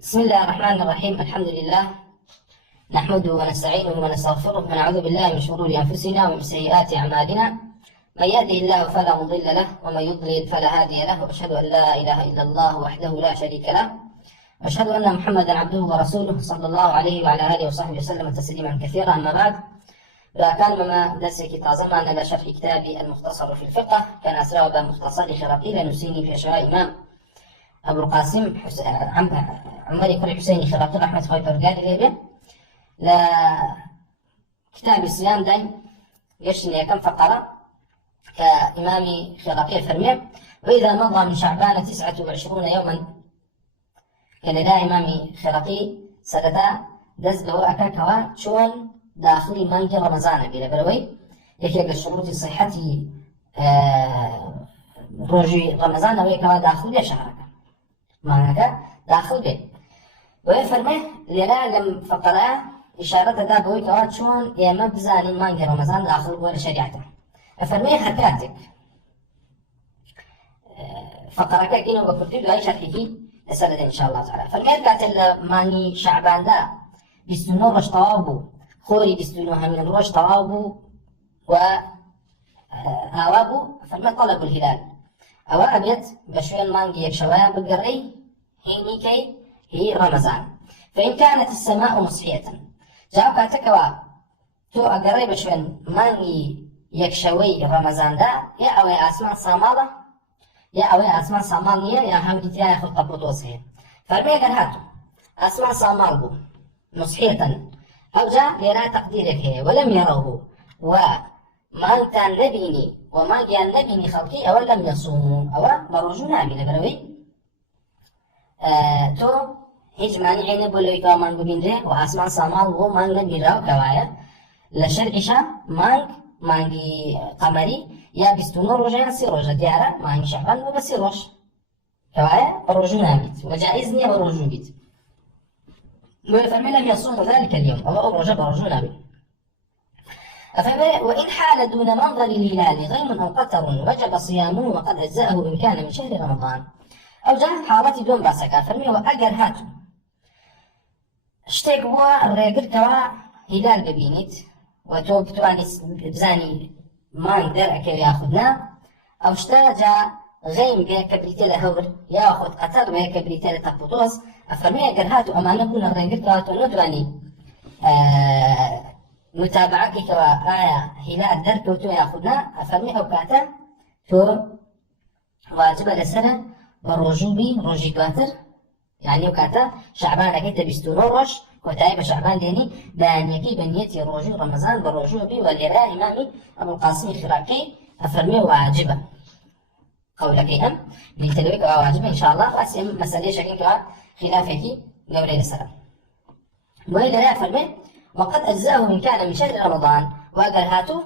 بسم الله الرحمن الرحيم. الحمد لله نحمده ونستعينه ونستغفره ونعوذ بالله من شرور أنفسنا ومن سيئات أعمالنا. من يهده الله فلا مضل له ومن يضلل فلا هادي له، وأشهد أن لا إله إلا الله وحده لا شريك له، وأشهد أن محمدا عبده ورسوله صلى الله عليه وعلى آله وصحبه وسلم تسليما كثيرا. أما بعد، كان مما درسك تازمان لشرح كتاب المختصر في الفقه كان أسرع مختصر خرقي لنسيني في أشياء إمام أبو القاسم عمري كل حسيني خرقي رحمة خوي برقالي ليبه لكتاب الصيام داي يشني كم فقرة كإمام خرقي الفرمي: وإذا مضى من شعبان 29 يوما كان لا إمام خرقي سدتا دزبه أكاكوا شون داخلي مانجي رمضان بلا بروي يكيق الشروط صحتي روجي رمضان ويكوا داخل شهرك معناك داخل به. ويفرمه للا لم فقرأ إشارة دا بوي كوا شون يا مبزاني مانجي رمضان داخل ولا شريعته. أفرميه حكاتك فقرأك إنه بكرتي لا شرحي لسنة إن شاء الله تعالى. فرميه كاتل ماني شعبان دا بستنو رش طوابو خوري بستنو همين الروش طوابو وآوابو. فرميه طلب الهلال أو أبيت بشوين مانجي يكشوها بقرأي هيني كي هي رمضان. فإن كانت السماء مصحية جاو كاتكوا تو أقرأي بشوين مانجي يكشوي رمضان دا يا أوي أسمان صامالة يا أوي أسمان صامالية يا هم ديتيا ياخد قبوتوسه. فرميه قال هاتو أسمان صامال بو مصحية أو جاء ليرى تقديرك هي ولم يروه وما كان نبيني وما كان نبيني خلقي أو لم يصوموا أو بروجو نامي لبروي تو هیچ مانعی نبوده که مانگو بینده و آسمان سامال و مانگ نبیراو کوایا لشرعشا مانگی قمری یا 29 روزه یا 30 روزه دیاره مانگی شعبان و 30 روز كوايا بروجو ناميت وجائزني بروجو بيت. ويفرمي لم يصوم ذلك اليوم أو رجع بروجو نامي. وإن حال دون منظر الهلال غيم أو قطر وجب صيامه وقد أجزأه إن كان من شهر رمضان. أو جاء حالتي دون باسكا فرمي وأجر هاتو اشتيك بوا الرجل كوا هلال ببينيت وتوب توانيس بزاني ما نقدر أكل ياخذنا أو اشتاجا غيم بيا كبريتيل هور ياخذ قطر بيا كبريتيل تقبطوس. أفرمي أجر هاتو أمانة بونا الرجل كوا تونوتواني متابعة كوا هلال درك وتو ياخذنا. أفرمي أو كاتا تو واجب لسنة بروجوبي روجي كواتر يعني وكاتا شعبان أكيد بيستونو روش كوتاي بشعبان ديني بانيكي بنيتي روجو رمضان بروجوبي واللي إمامي أبو القاسم الخراقي. أفرمي واجبة قولك أم من تلويك واجبة إن شاء الله. أسيم مسألة شكل خلافك قولي السلام. وإلا لا أفرمي وقد أجزاه من كان من شهر رمضان وقال هاتو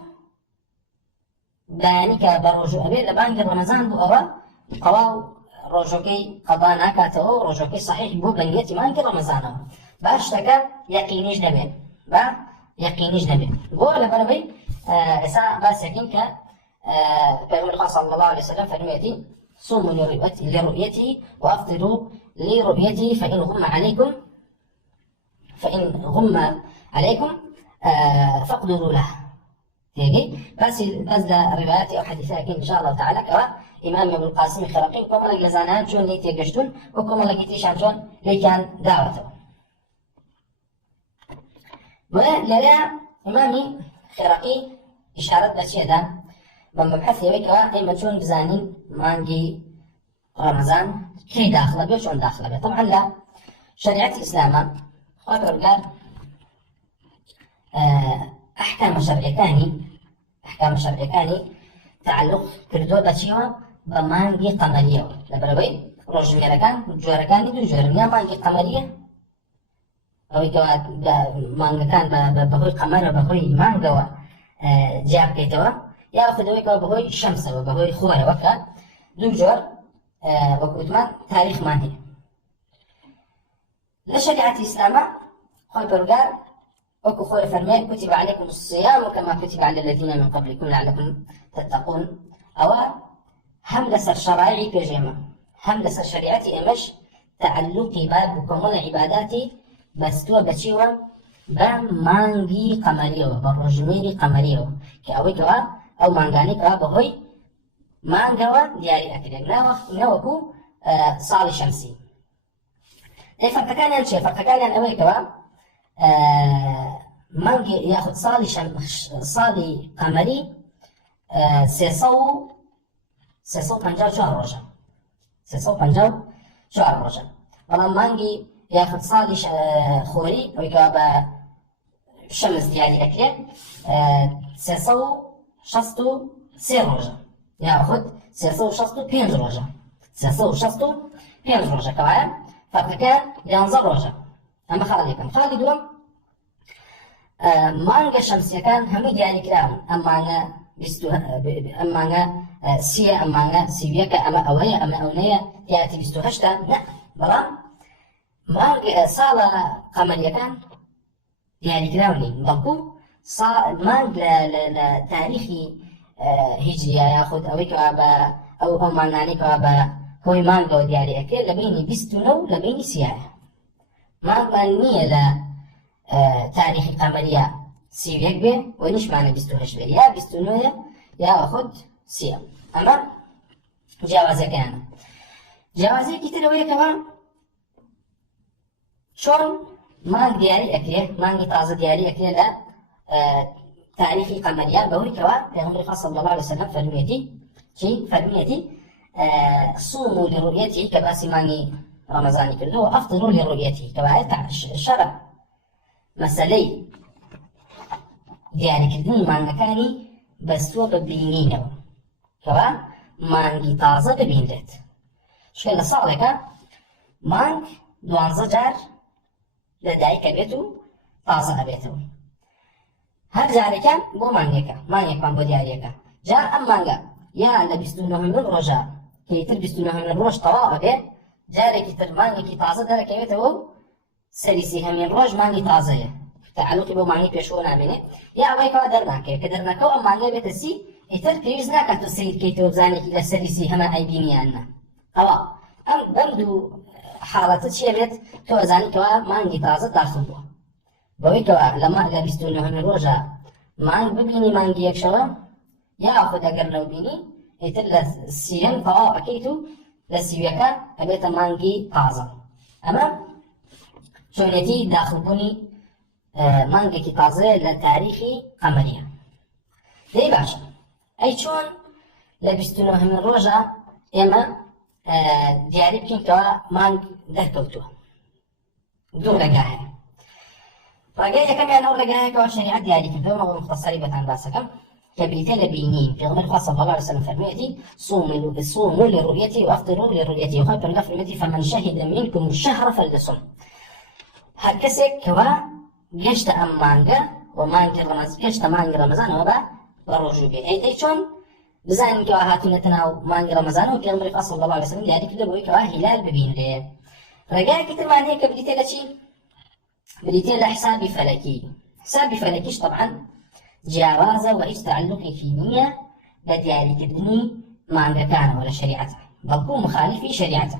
بانيكا بروجو أبي لبانك رمضان بو أول قواو روجوكي قضاء ناكاتو روجوكي صحيح بو بنيتي مانك رمضان باش تكا يقينيش نبي با يقينيش نبي بو لبربي إساء باس يقين ك بيغمر صلى الله عليه وسلم فرميتي صوموا لرؤيته وأفطروا لرؤيته فإن غم عليكم فاقدروا له. تيجي بس ده رواياتي أو حديثاتي إن شاء الله تعالى كوا إمام أبو القاسم الخرقي كم الله جزانات جون لي تيجشتون وكم الله جيتيش عن جون لي كان دعوته. ولا إمامي خرقي إشارة بس يدا بمبحث يبي كوا أي مجون بزانين مانجي رمضان كي داخله بيه شون داخله بيه. طبعا لا شريعة الإسلام خاطر قال أحكام شرعية كاني تعلق كردو بشيوا بمانجي قمرية لبروي روج ميركان جوركان دو جورميا مانجي قمرية أو كوا مانجا كان بهوي قمر وبهوي مانجا جاب كيتوا ياخذوا كوا بهوي شمس وبهوي خوار وكا دو جور وكتمان تاريخ ماهي لشريعة الإسلام خوي برقار وكو خوي فرمي كتب عليكم الصيام كما كتب على الذين من قبلكم لعلكم تتقون. أو هم لسر شرائعي بجيمة هم لسر شريعتي إمش تعلقي باب بكمل عباداتي بستوى بچيوة بمانجي قمريو بروجميري قمريو كأوي كوا أو مانغاني كوا بهوي مانغوا دياري أكلك نوكو صالي شمسي اي فرق كان ينشي فرق كان أوي كوا مانجي ياخد صالي قمري سيصو پنجاو چوار روشا سيصو پنجاو چوار روشا بلان مانجي ياخد صالي خوري أو كوا شمس ديالي أكلي سيصو شستو سير روجا ياخد سيصو شستو بينج روجا سيصو شستو بينج روجا كوايا فرق كان ينظر روجا أما خالي دوم مانجا شمسية كان همي ديالي كلام أما أما سيا أما سيويكا أما أوهية أما أونية تياتي بستو هشتا لا بلان مانجا صالة قمرية كان ديالي كلاوني بلكو مانجا لتاريخي هجرية ياخد أويكو أبا أو مانانيكو أبا هوي مانجا ديالي أكل لبيني بستو نو لبيني سيايا مانجا نية تاريخي قمرية سيويك به ونش معنى بستو هشبه يا بستو نوية يا أخد سيا أما جوازة كان جوازة كتير ويا كمان شون مانج دياري أكله مانج طازة دياري أكله لا تاريخي قمرية بوري كوا پیغمبر صلى الله عليه وسلم فرميتي صوموا لرؤيته كباسي ماني رمضاني كردو وأفطروا لرؤيته كوا الشرع مسألة دياري كردني مانجكاني بستوى ببينينو كوا مانجي طازة ببينلت شكل لصالك مانج دوانزة جار لدايك بيتو طازة بيتو هر جاري كان بو مانجيك بو دياريكا جار أم مانجا يا لبستونه من رجا كي تلبستونه من روج طواء به جاري كتر مانجي طازة دارك بيتو سليسي همين روج مانجي طازة تعلقي بو مانجي بيشو نامينه يا أويكا درناكي كدرناكو أم مانجي بيتسي يتر بيوز ناكاتو سيد كيتو بزاني كلا سليسي هما أي بينيانا أوا أم بمدو حالة شيء بيت تو زاني كوا مانجي طازة داخل بو بوي كوا لما لبستونه من روجا مانج ببيني مانجي يكشوا يا أخد أجر لو بيني يتر لسيهم طواء أكيتو لسيوكا أبيت مانجي طازة أما شونيتي داخل بوني مانجي كي طازة لتاريخي قمرية دي باشا أي شون لبستونه من روجا إما دياري بكين كوا مانج دركوتو دو رقاها رقايا كم يعني رقايا كوا شريعة دياري كردو مختصري بتان باسكم كبريتين لبينين في غمر صلى الله عليه وسلم فرميتي صوموا لرؤيتي وافطروا لرؤيتي وخير برقا فرميتي فمن شهد منكم الشهر فليصم هركسك كوا جشت أم مانجا ومانجا رمضان جشت مانجا رمضان وبا ورجو به أي تيشون بزاين كوا هاتونا تناو مانجا رمضان وفي غمر صلى الله عليه وسلم دياري كردو بوي كوا هلال ببين ليه رقايا كتر معنى كبريتين لشي بريتين لحساب فلكي حساب فلكيش طبعا جوازة وإيش تعلقي في نية لدياري كردني مانجا كان ولا شريعته بلكو مخالف في شريعته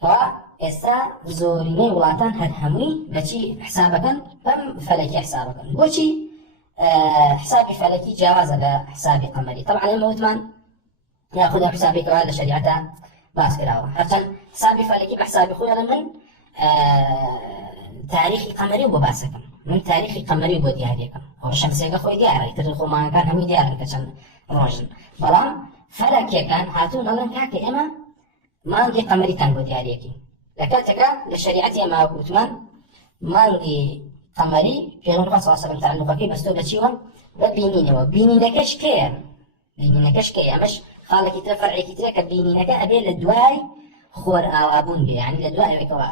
فإسا زوريني ولاتان هرهمي بشي حسابكا بم فلكي حسابكا بوشي حسابي فلكي جوازة لحسابي قمري طبعا الموتمان ياخذ حسابي كوالد شريعته باس كراوة عشان حسابي فلكي بحسابي خويا من تاريخي قمري وباسكم من تاريخي قمري ودياريكم هو الشمسية خوي دياري تدخل ما كان همي دياري كشان روجن بلان فلكي كان هاتون الله كاكي إما مانجي قمري كان ودياريكي لكاتك لشريعتي ما كوتمان مانجي قمري في غمر صلى الله عليه وسلم تعلقكي بس تو بتشيوان ببينينه بينينكش كير بينينكش كير مش خالك يتفرعي كتير كبينينك أبي لدواي خور أبون بي يعني لدواي وكوا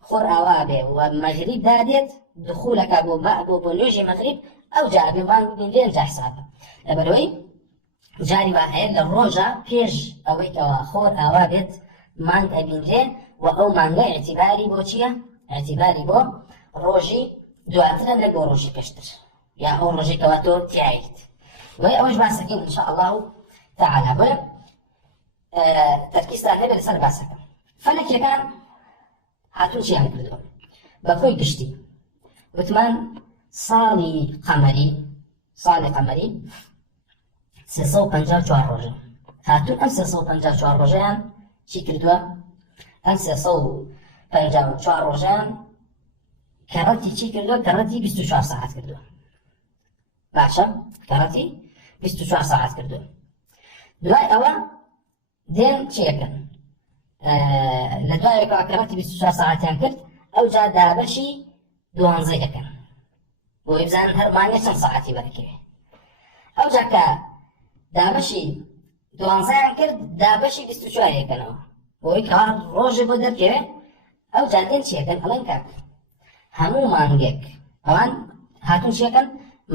خور أوابي ومغرب دادت دخولك أبو نوجي مغرب أو جاء بمان بين لين جا حسابه لبروي جاري واحد للروجا بيج أويكوا خور أوابت مانك أبين لين وأو مانغا اعتباري بوشيا اعتباري بو روجي دواتنا لقو روجي كشتر يا أو روجي كواتو تعيد وهي أوج باسكين إن شاء الله تعالى بوي تركيز تاني بلسان باسكين فلك كان هاتون چیان کردو بەخۆی گشتی وتمان ساڵی قەمەری 354 ڕۆژە هاتون ئەم 354 ڕۆژەیان چی کردووە ئەم 354 ڕۆژەیان کەڕەتی چی کردووە کەڕەتی 24 ساعت کردووە باشە کەڕەتی 24 ساعت کردووە دوای ئەوە دێن چیەکەن لە دوایەکەوە کەڕەتی 24 ساعتیان کرد ئەو جا دابەشی 12 ئەکەن بۆی بزانن هەر مانگە چەند ساعتی بەرەکەوێ ئەو جا کە دابەشی 12یان کرد دابەشی 24 ئەکەنەوە بۆی کە ڕۆژێ بۆ دەرکەوێ ئەو جا دێن چیەکەن ئەڵێن کاک هەموو مانگێک ئەوان هاتون چیەکەن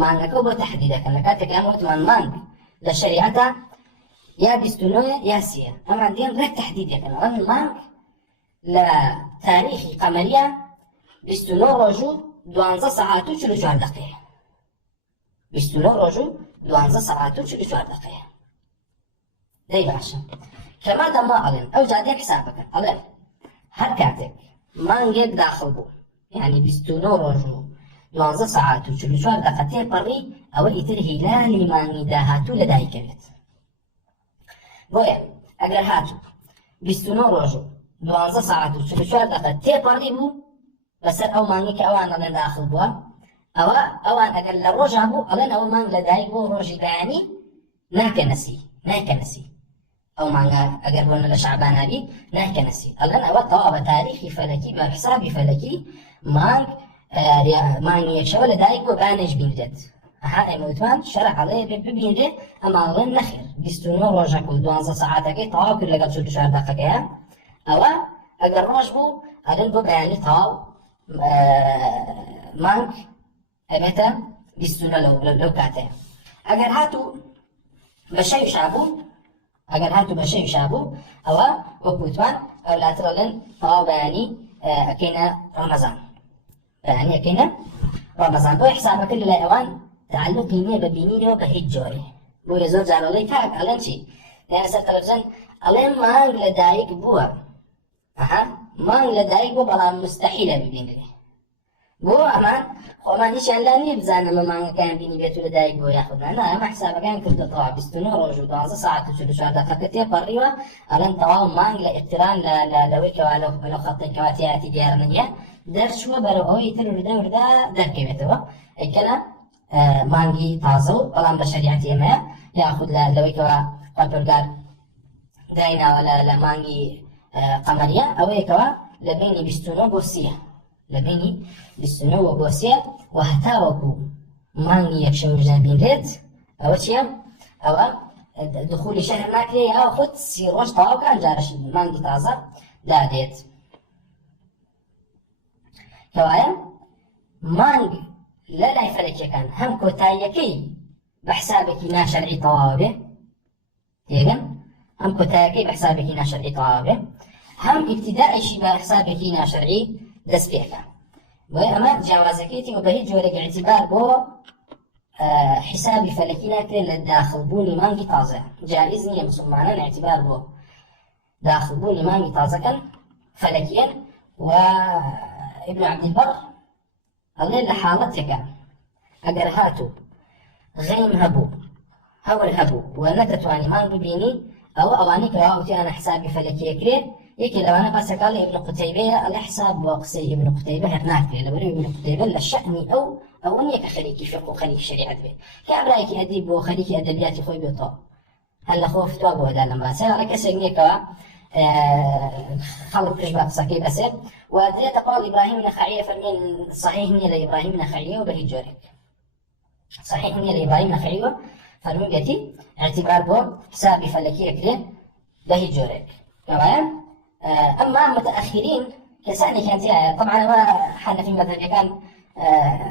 مانگەکە بۆ تەحدیدەکەن لە کاتێکیان وتمان مانگ لە شەریعەتە یا 29 یا 30 ئەمان دێن ڕێک تەحدیدەکەن ئەڵێن مانگ لە تاریخی قەمەریە 29 ڕۆژ و 12 ساعات و 44 دقیقە 29 ڕۆژ و 12 ساعات و 44 دقیقە دەی باشە کەمادە ما ئەڵێن ئەو جا دێن حساب بکەن ئەڵێن هەر کاتێک مانگێک داخل بوو یعنی 29 ڕۆژ و 12 ساعات و 44 دقیقە تێپەڕی ئەوە ئیتر هیلالی مانگی داهاتوو لەدایکەوێت بۆیە ئەگەر هاتوو 29 ڕۆژ و 12 ساعت و 44 دقیقە تێپەڕی بوو بەسەر ئەو مانگی کە ئەوان ئەڵێن داخل بووە ئەوان ئەگەر لە ڕۆژا بوو ئەڵێن ئەوە مانگ لەدایک بۆ ڕۆژی بەیانی ناکەنەسی ئەو مانگە ئەگەر بۆنە لە شعبانە بی ناکەنەسی ئەڵێن ئەوە تەواو بە تاریخی فەلەکی بە حسابی فەلەکی مانگی یەکشەوە لەدایک بۆ بانێژ بینرێت ئەها ئێمە وتمان شەرع ئەڵێ ببینرێت ئەمە ئەڵێن نەخێر 29 ڕۆژەکە و 12 ساعاتەکەی تەواو کرد لەگەڵ 44 دقیقەکەیە ئەوە ئەگەر ڕۆژ بوو ئەڵێن بۆ بەیانی تەواو مانگ ئەبێتە 29 لەو کاتەیە ئەگەر هاتوو بە شەوی شابوو ئەوە وەکوتمان ئەولاتر ئەڵێن تەواو بەیانی ئەکەینە ڕەمەزان بۆی حسابەکە لەلای ئەوان تعلقی نییە بە بینیرەوە بە هیچ جۆرێ بۆیە زۆر جار ئەڵێ کاک ئەڵێن چی دێنە سەر تەلەڤیزۆن ئەڵێن مانگ لەدایک بووە مانگ لەدایک بووە بەڵام مستەحیلە ببینرێ بۆ ئەمان خۆمان هیچیان لا نییە بزانن ئەمە مانگەکەیان بینی بێت و لەدایک بۆ یاخودنا ئەمە حسابەکەیان کردەوە 29 ڕۆژ و 12 ساعت و 44 دقیقە تێپەڕیوە ئەڵێن تەواو مانگ لە ئیقتران لەوەی کەوا لەو خەڵتەی کەواتیاتی دیار نەیە دەرچووە بەرەو ئەوەی تر وردە دەرکەوێتەوە ئەیکەنە مانگی تازە و بەڵام بە شەریعەتی ئێمەیە یاخود لەوەی کەوا پەروەردگار دایناوە لە مانگی قەمەریە ئەوەیەکەوە لە بینی 29 بۆ 30 لە بینی 29 بۆ 30 و هەتاوەکو مانگی یەکشەوە بینرێت ئەوە چییە؟ ئەوە دخولی شەهر ناکرێت یا خود 30 ڕۆژ تەواوکە ئەنجارش مانگی تازە دادێت کەوایە مانگ لە لای فەلەکیەکان هەم کۆتاییەکەی بە حسابێکی ناشەرعی تەواو بێ تێگەن هەم کۆتاییەکەی بە حسابێکی ناشەرعی تەواو بێ هەم ئیبتیدائیشی بە حسابێکی ناشەرعی دەست پێکە بۆیە ئەمە جیاوازەکەیەتی و بە هیچ جۆرێک اعتیبار بۆ حسابی فەلەکی ناکرێت لە داخلبوونی مانگی تازە جایز نییە مسلمانان اعتیبار بۆ داخلبوونی مانگی تازەکەن فەلەکیەن و ابن عەبدولبەر ئەڵێ لە حاڵەتێکە ئەگەر هاتوو غەیم هەبوو هەول هەبوو و نەدەتوانی مانگ ببینی ئەوە ئەوانەی کە ئەوتیانە حسابی فەلەکیەکرێت یەکی لەوانە باسەکەڵی ابن قوتەیبەیە ئەڵێ حساب بۆ قسەی ابن قوتەیبە هەر ناکرێت لەبەرەوەی ابن قوتەیبە لە شەئنی ئەو نییە کە خەریکی فقه و خەریکی شەریعەت بێت کابرایەکی ئەدیب بۆ خەریکی ئەدەبیاتی خۆی بێتەوە هەر لە خۆ فتوا بۆ هەدا لەم باسە ئەڵێ کەسێک نییەکەوە خلق پێش بە قسەکەی بەسێت و درێتە قاڵ ئیبراهیم نەخەعیە فەرمێن صحیح نییە لە ئیبراهیم نەخەعیەوە بە هیچ جۆرێک صحیح نییە لە ئیبراهیم نەخەعیەوە فەرمووی بێتی اعتیبار بۆ حسابی فەلەکی ئەکرێت بە هیچ جۆرێک کەوایە ئەمما متأخرین کەسانی کانتیایە طبعا ئەمە حەنەفی مەذهبیەکان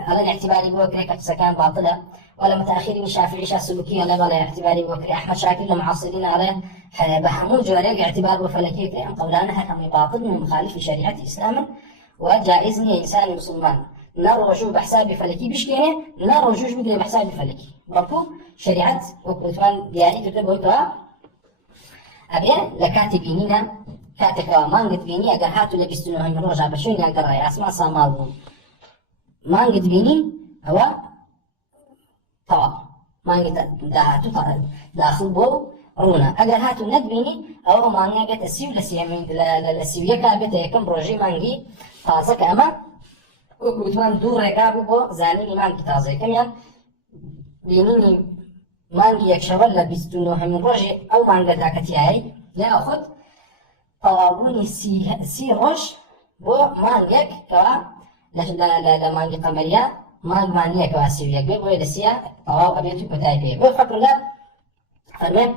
ئەڵێن اعتیباری بۆ کرێت کە قسەکان باتڵە ولا متأخرين شافعي سلوكية لا بلا اعتباري بكري أحمد شاكر المعاصرين عليه بهمون جواريك اعتبار وفلكية كريم قولانها كم باطل من مخالف شريعة إسلام وجائزني إنسان مسلمان نرجو بحساب فلكي بشكينه نرجوش بقري بحساب فلكي برضو شريعة وكتوان دياري كتب ويتوا أبين لكاتبينينا کاتێکەوە مانگت بینی ئەگەر هاتو لە 29 ڕۆژە بە شوێنیان گەڕای ئاسمان ساماڵ بوو مانگت بینی ئەوە تەواو مانگت داهاتوو داخل بۆ ڕوونە ئەگەر هاتو نەتبینی ئەوە مانگە بێتە سی و لە سیویەکە بێتە یەکەم ڕۆژەی مانگی تازە کە ئەمە وەکوتمان دوو ڕێگا بوو بۆ زانینی مانگی تازەکەمیان بینینی مانگی یەکشەوە لە 29 ڕۆژی ئەو مانگەدا کە تیایی یاخود تەواوبوونی سی ڕۆژ بۆ مانگێک کەوا لە مانگی قەمەریە مانگمان نییە کەوا سیویەک بێ بۆیە لە سیە تەواو ئەبێت و کۆتای پێ بۆ فەرمێ فرمان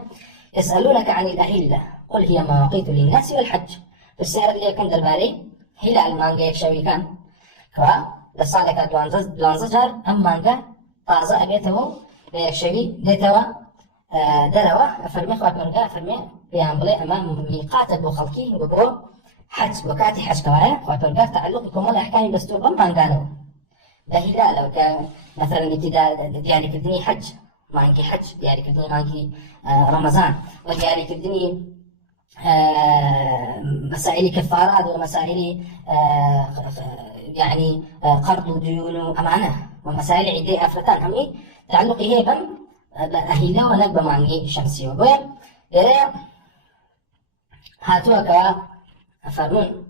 يسألونك عن الأهلة قل هي مواقيت للناس والحج بسيار اللي كان درباري هلال مانجا يكشوي كان كوا لصالك دوانزجر أم مانجا طازة أبيته يكشوي ديتوا دروا فرمي خوا برجع فرمي بيعملي أمام ميقات أبو خلقي وبرو حج وكاتي حج كوايا خوا برجع تعلقكم ولا أحكام بستوب مانجا له ده هلال لو كان مثلا ابتداء يعني كدني حج مانجي حج دياري كردني مانجي رمضان ودياري كردني مسائل كفارات ومسائل يعني قرض وديون وأمانة ومسائل عدة أفرتان همي تعلق هيبا أهيلا ونقبة مانجي شمسية وبويا هاتوا كوا أفرمون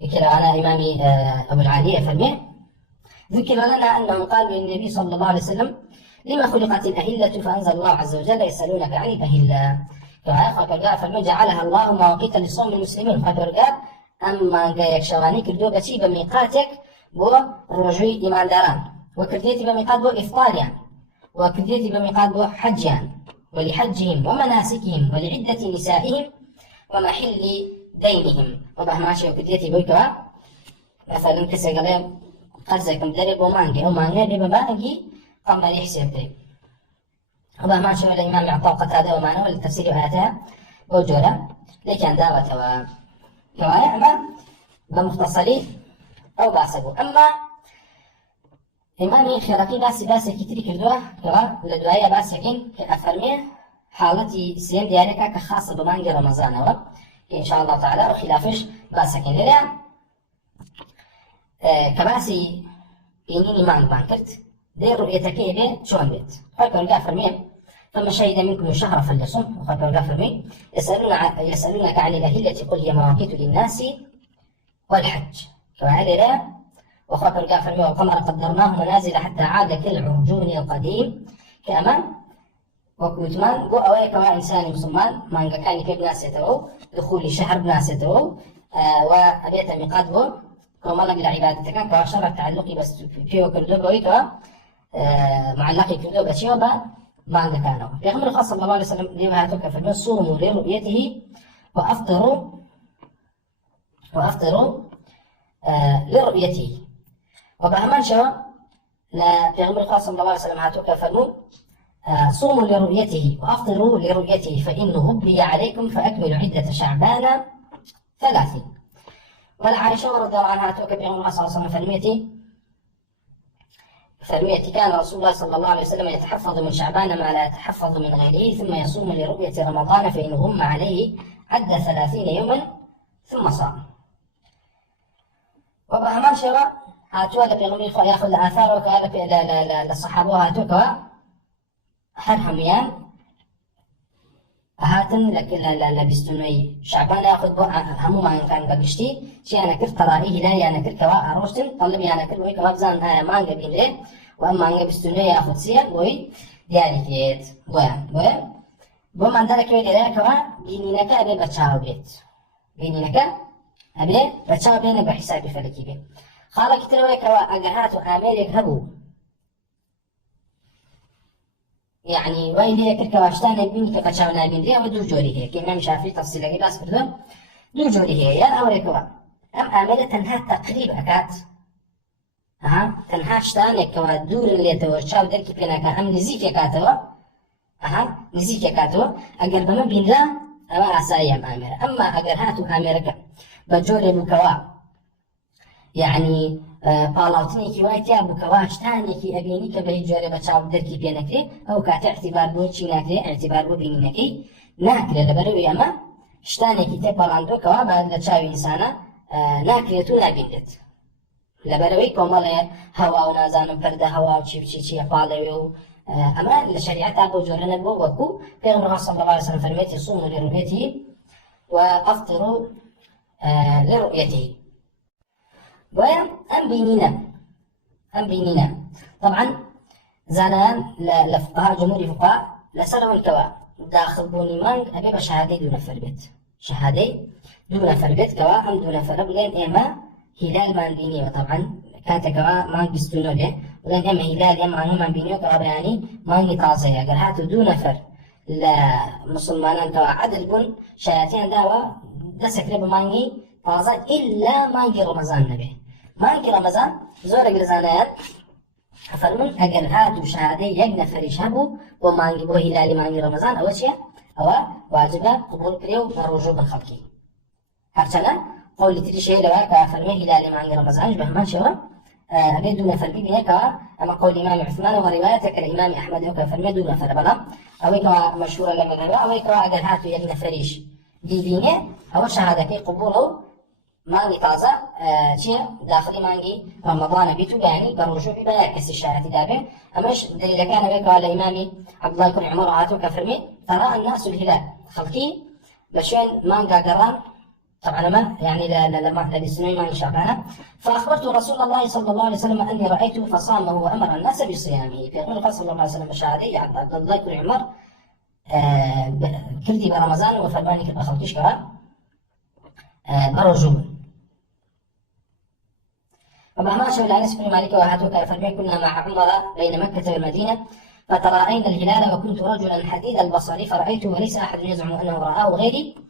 يكرا على إمامي أبو العالية فرمي ذكر لنا أنه قال للنبي صلى الله عليه وسلم لما خلقت الأهلة فأنزل الله عز وجل يسألونك عن الأهلة فقال فرمي جعلها الله مواقيت لصوم المسلمين فقال أما يكشواني كردو بشي بميقاتك بو رجوي إيمان داران وكرديتي بميقات بو إفطاريان وكرديتي بميقات بو حجيان ولحجهم ومناسكهم ولعدة نسائهم ومحل دينهم وبهماشي وكرديتي بوكوا مثلا كسي قرزكم درب ومانجي أو مانجي بمانجي قمر يحسب كريم وبه ما شاء الإمام يعطى قتادة ومعنى والتفسير آياتها وجولا لكن دعوة كوايا أما بمختصري أو باسبو أما إمامي خيرقي باسي كتري كردوه كوا لدوايا باسكين كأفرميه حالتي سين ديارك كخاصة بمانجي رمضان إن شاء الله تعالى وخلافش باسكين لله كباسي بينيني مانج بانكرت دير رؤيتك به شلون بيت خاطر قال فرمي فما شهد منكم الشهر فليصم وخاطر قال فرمي يسألونك عن الأهلة قل هي مواقيت للناس والحج فعلي لا وخاطر قال فرمي والقمر قدرناه منازل حتى عاد كالعرجون القديم كأمان وكوتمان بو أويك إنسان مسلمان ما كان كيف ناس يتوه دخول شهر ناس يتوه وأبيت ميقات بو كما لقى عبادتك كشرع تعلقي بس فيه كردو بويك معلقي كردو بشيوبا ما عندك كانوا بيغمر الخاص صلى الله عليه وسلم لما هاتوك في صوموا لرؤيته وأفطروا لرؤيته وبهمان شو لا بيغمر الخاص صلى الله عليه وسلم هاتوك فرمو صوموا لرؤيته وأفطروا لرؤيته فإنه هبي عليكم فأكملوا عدة شعبان 30 ولا عائشة رضي الله عنها توكل بيغمر الله صلى الله عليه وسلم فرميتي كان رسول الله صلى الله عليه وسلم يتحفظ من شعبان ما لا يتحفظ من غيره ثم يصوم لرؤية رمضان فإن هم عليه عد 30 يوما ثم صام وبهمان شرع هاتوا بيغمر ياخذ آثار وكالة للصحابة هاتوك حرهميان هاتن لا بستوني شعبان ياخذ بو همو ما كان بقشتي شي انا كرت تراهي لا انا كرت كوا اروشتن طلب انا كرت وي كوابزان مانجا بينه واما مانجا بستوني ياخذ سيا وي ديالي كيت بو من ذلك وي لا كوا بينينك ابي بتشاو بيت بينينك ابي بتشاو بين بحساب فلكي بي خالك تروي كوا اجهاتو امريك هبو يعني وين هي كركواشتان بين كقشاونا بين ريا ودو جوري هي كإمام شافعي تفصيل لقي باس كردون دو جوري هي يا أوريكوا أم عاملة تنها تقريب أكات تنها شتان كوا دور اللي توشاو دركي بينا كأم نزيك كاتوا نزيك كاتوا أجر بما بين لا أما عسايا أميرة أما أجر هاتو أميرك بجوري بكوا يعني باڵاوتنێکی وای تیا بووکەوە شتانێکی ئەبینی کە بەهیچ جۆرە بە چاو دەرکی پێ نەکرێت ئەو کاتە اعتیبار بۆ چی ناکرێت اعتیبار بۆ بینینەکەی ناکرێت لەبەرەوەی ئەمە شتانێکی تێپەڕاندووەکەوە بە لە چاوی ئینسانە ناکرێت و نابیندێت لەبەرەوەی کۆمەڵێ هەوا و نازانم پەردە هەوا و چی پاڵەوێ و ئەمە لە شریعەتا بۆ جۆرە نەبووە وەکو پێغەمبەر صلی الله علیه وسلم فەرمێتی صوموا لرؤيته وأفطروا لرؤيته. بۆیە ئەم بینینە طبعا زانان لە فقها جمهوری فقها لەسەرەوەن کەوە داخلبوونی مانگ ئەبێ بە شەهادەی دوو نەفەر بێت شەهادەی دوو نەفەر بێت کەوا ئەم دوو نەفەرە بڵێن ئێمە هیلالمان بینیوە طبعا کاتێکەوە مانگ 29 بێ بڵێن ئێمە هیلال ئێمە مانگمان بینیوە کەوا بەیانی مانگی تازەیە ئەگەر هاتو دوو نەفەر لە مسلمانان کەوا عەدل بوون شایەتیان داوە دەسەکرێ بە مانگی تازە ئیلا مانگی ڕەمەزان نەبێ مانگی ڕەمەزان زۆرێک لە زانایان فەرمون ئەگەر هاتو شەهادەی یەک نەفەریش هەبوو بۆ هیلالی مانگی ڕەمەزان ئەوە چییە؟ ئەوە واجبە قبول کرێ و بە ڕۆژوو بن خەڵکی هەرچەندە قولی تریش هەیە لەوە کە فەرمێ هیلالی مانگی ڕەمەزانش بە هەمان شێوە ئەبێ دوو نەفەر ببینێتەوە ئەمە قولی ئیمامی عوسمانەوە ڕیوایەتێکە لە ئیمامی ئەحمەدەوە کە فەرمێ دوو نەفەرە بەڵام ئەوەی کەوا مەشهورە لە مەذهەبە ئەوەی کەوا ئەگەر هاتو یەک نەفەریش بیبینێ ئەوە شەهادەکەی قبوڵە و مانگی تازە چییە؟ داخلی مانگی ڕەمەضانە بیت و بەیانی بە ڕۆژوو بی بە یەک کەسی شایەتی دابێ ئەمەش دەلیلەکانەوەیەکەوە لە ئیمامی عەبدوڵای کوڕی عومەر هاتووە کە فەرمێ تەرا الناس الهلال خەڵکی بە شوێن مانگا گەڕان طبعا ما يعني لسنوي ما شعبانه فاخبرت رسول الله صلى الله عليه وسلم اني رايته فصامه وامر الناس بصيامه فيقول صلى الله عليه وسلم شهادي عبد الله بن عمر كردي برمضان وفرماني كما خلقش كرا برجو ومهما شاء انس بن مالك وهاتوك فرمي كنا مع عمر بين مكه والمدينه فتراءينا الهلال وكنت رجلا حديد البصر فرايته وليس احد يزعم انه راه غيري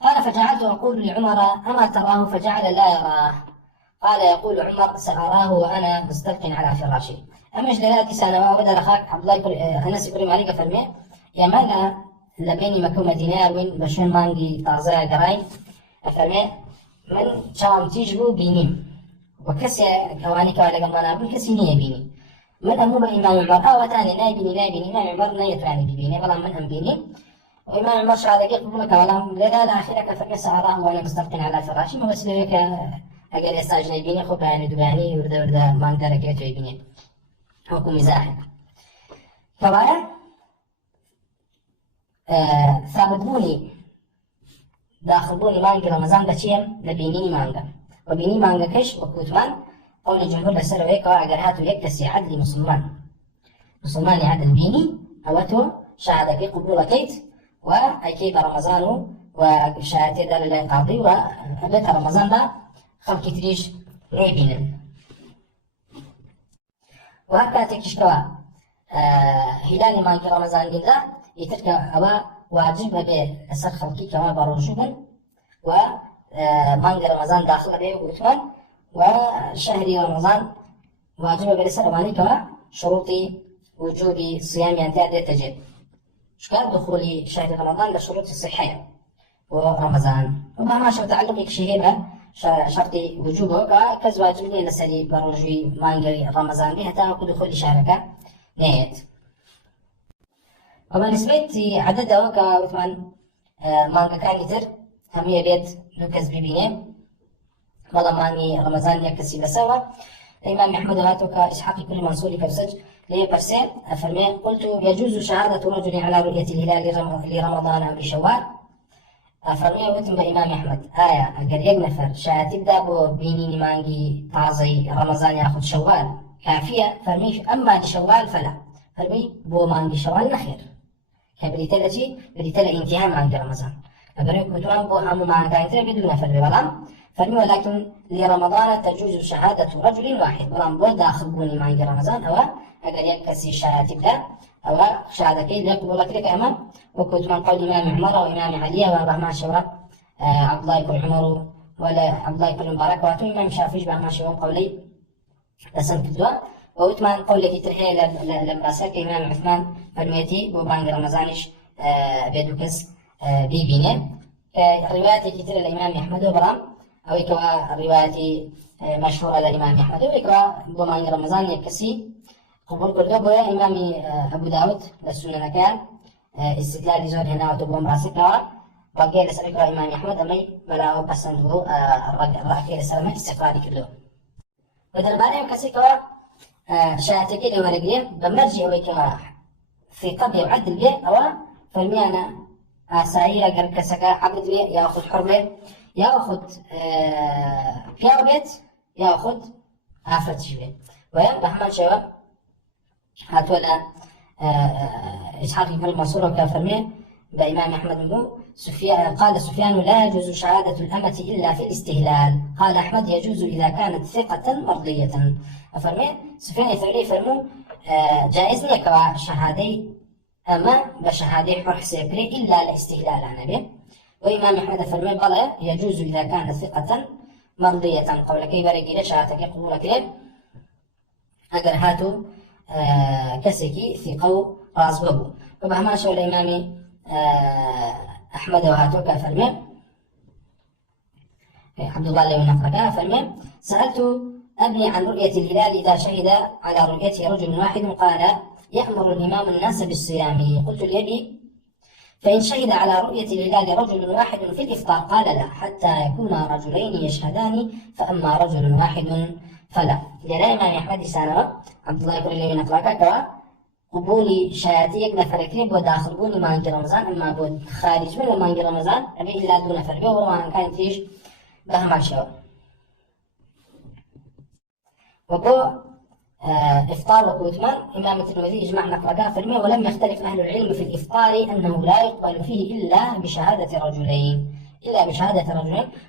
قال فجعلت أقول لعمر أما تراه فجعل لا يراه قال يقول عمر سأراه وأنا مستلق على فراشي أمش دلالتي سنة وبدأ أخاك عبد الله أنس بن مالك فرمي يا مالا لبيني مكو مدينة وين بشون مانجي طازة قراي فرمي من شام تيجبو بينيم وكسي كواني كوالا قمنا بالكسي نية بيني من أمو بإمام عمر وتاني نايبيني إمام عمر نايتراني بيني بلا من أم بيني وإمام عمر شهادة يقبل كلام لذا الآخرة كفرق سعره وأنا مستلق على فراشي ما بس لك أجل يستاجن يبيني خو بيعني دباني وردا ما أقدر كيتو يبيني حكم مزاحم طبعا ثابت بوني داخل بوني مانجا رمضان بشيم لبينيني مانجا وبيني مانجا كش وكوتمان قول الجمهور لسر ويك وأجر هاتو يكتسي عدل مسلمان عدل بيني أوتو شهادة قبول كيت وأكيد رمضان وشهادة دار الله قاضي وأبت رمضان لا خلق تريش نيبين وهكذا تكشكوا هلال مانك رمضان قلنا يترك أبا واجب بأسر خلقي كما بروجوبا ومانك رمضان داخل به وثمان وشهر رمضان واجب بأسر مانك شروطي وجوب صيام ينتهي تجد شكال دخول شهر رمضان لشروط الصحية ورمضان وما شو تعلق شيء شرطي وجوبه كزواج لي لسري بروجي مانجري رمضان به حتى دخول شهرك نهاية وبالنسبة عدد وكمان مانجا كان يتر هم يبيت نكز ببينه والله ماني رمضان يكسي بسوا الإمام أحمد وهاتوك إسحاق كل منصور كبسج ليه برسين أفرمي قلت يجوز شهادة رجل على رؤية الهلال لرمضان أو لشوال أفرمي وتم بإمام أحمد آية أقل يقنفر شهادة تبدأ بيني مانجي طازي رمضان يأخذ شوال كافية فرمي أما لشوال فلا فرمي بو مانجي شوال نخير كبريتلا انتهاء مانجي رمضان أبريك بتوان بو هم مانجي انتهاء بدون فرمي بلام فرمي ولكن لرمضان تجوز شهادة رجل واحد بلام بو داخل بوني مانجي رمضان أو أجر يكسي شهادة تبدأ أو شهادة كي يقبل لك أمام وكنت من قول إمام عمر وإمام علي وبهما شورى عبد الله بن عمر ولا عبد الله بن مبارك واتو إمام شافعي بهما شورى قولي لسن كدوا وثمان قول لك ترحيل لما ساك إمام عثمان فرميتي وبانج رمضانش بيدوكس بيبينه روايات كتير الإمام أحمد وبرام أو يكوا روايات مشهورة للإمام أحمد ويكوا بانج رمضان يكسي قبول كردو بويا إمامي أبو داود للسنة كان استدلال زور هنا وتبوم راسك نورا بقي لسلك إمام أحمد أمي بلا بسنده الرأكي لسلمة استقراري كله ودرباني وكسيكوا شاتكي لورقية بمرجع ويكوا في قبل وعدل بيه أو فالميانا آسائية قركسكا عبد بيه ياخذ حربة ياخذ بياو بيت ياخذ آفرت شبيه ويا بهمان شوا هاتولا إسحاق بن المنصور وكافرميه بإمام أحمد بن سفيان قال سفيان لا يجوز شهادة الأمة إلا في الاستهلال قال أحمد يجوز إذا كانت ثقة مرضية أفرمي سفيان الثوري فرمو جائز لك شهادي أما بشهادي حر حسيبري إلا لاستهلال عن به وإمام أحمد فرمي بلا يجوز إذا كانت ثقة مرضية قول كي برقي شهادتك يقولون كليب أجر هاتو كسكي ثقو رازببو وبهما شو الإمام أحمد وهاتو كافرمي عبد الله اللي ونقرأ كافرمي سألت أبي عن رؤية الهلال إذا شهد على رؤيته رجل واحد قال يأمر الإمام الناس بالصيام قلت لأبي فإن شهد على رؤية الهلال رجل واحد في الإفطار قال لا حتى يكون رجلين يشهدان فأما رجل واحد فلا لأن إمام أحمد سانرا عبد الله يقول لي نقرأ كوا قبولي شهادتي نفركني بود داخل بوني مانجي رمضان أما بود خارج من مانجي رمضان أبي إلا دون فرق وما كان فيش بهم الشيء وبو إفطار وكوتمان إمام الترمذي يجمع نقرأ فرمي ولم يختلف أهل العلم في الإفطار أنه لا يقبل فيه إلا بشهادة رجلين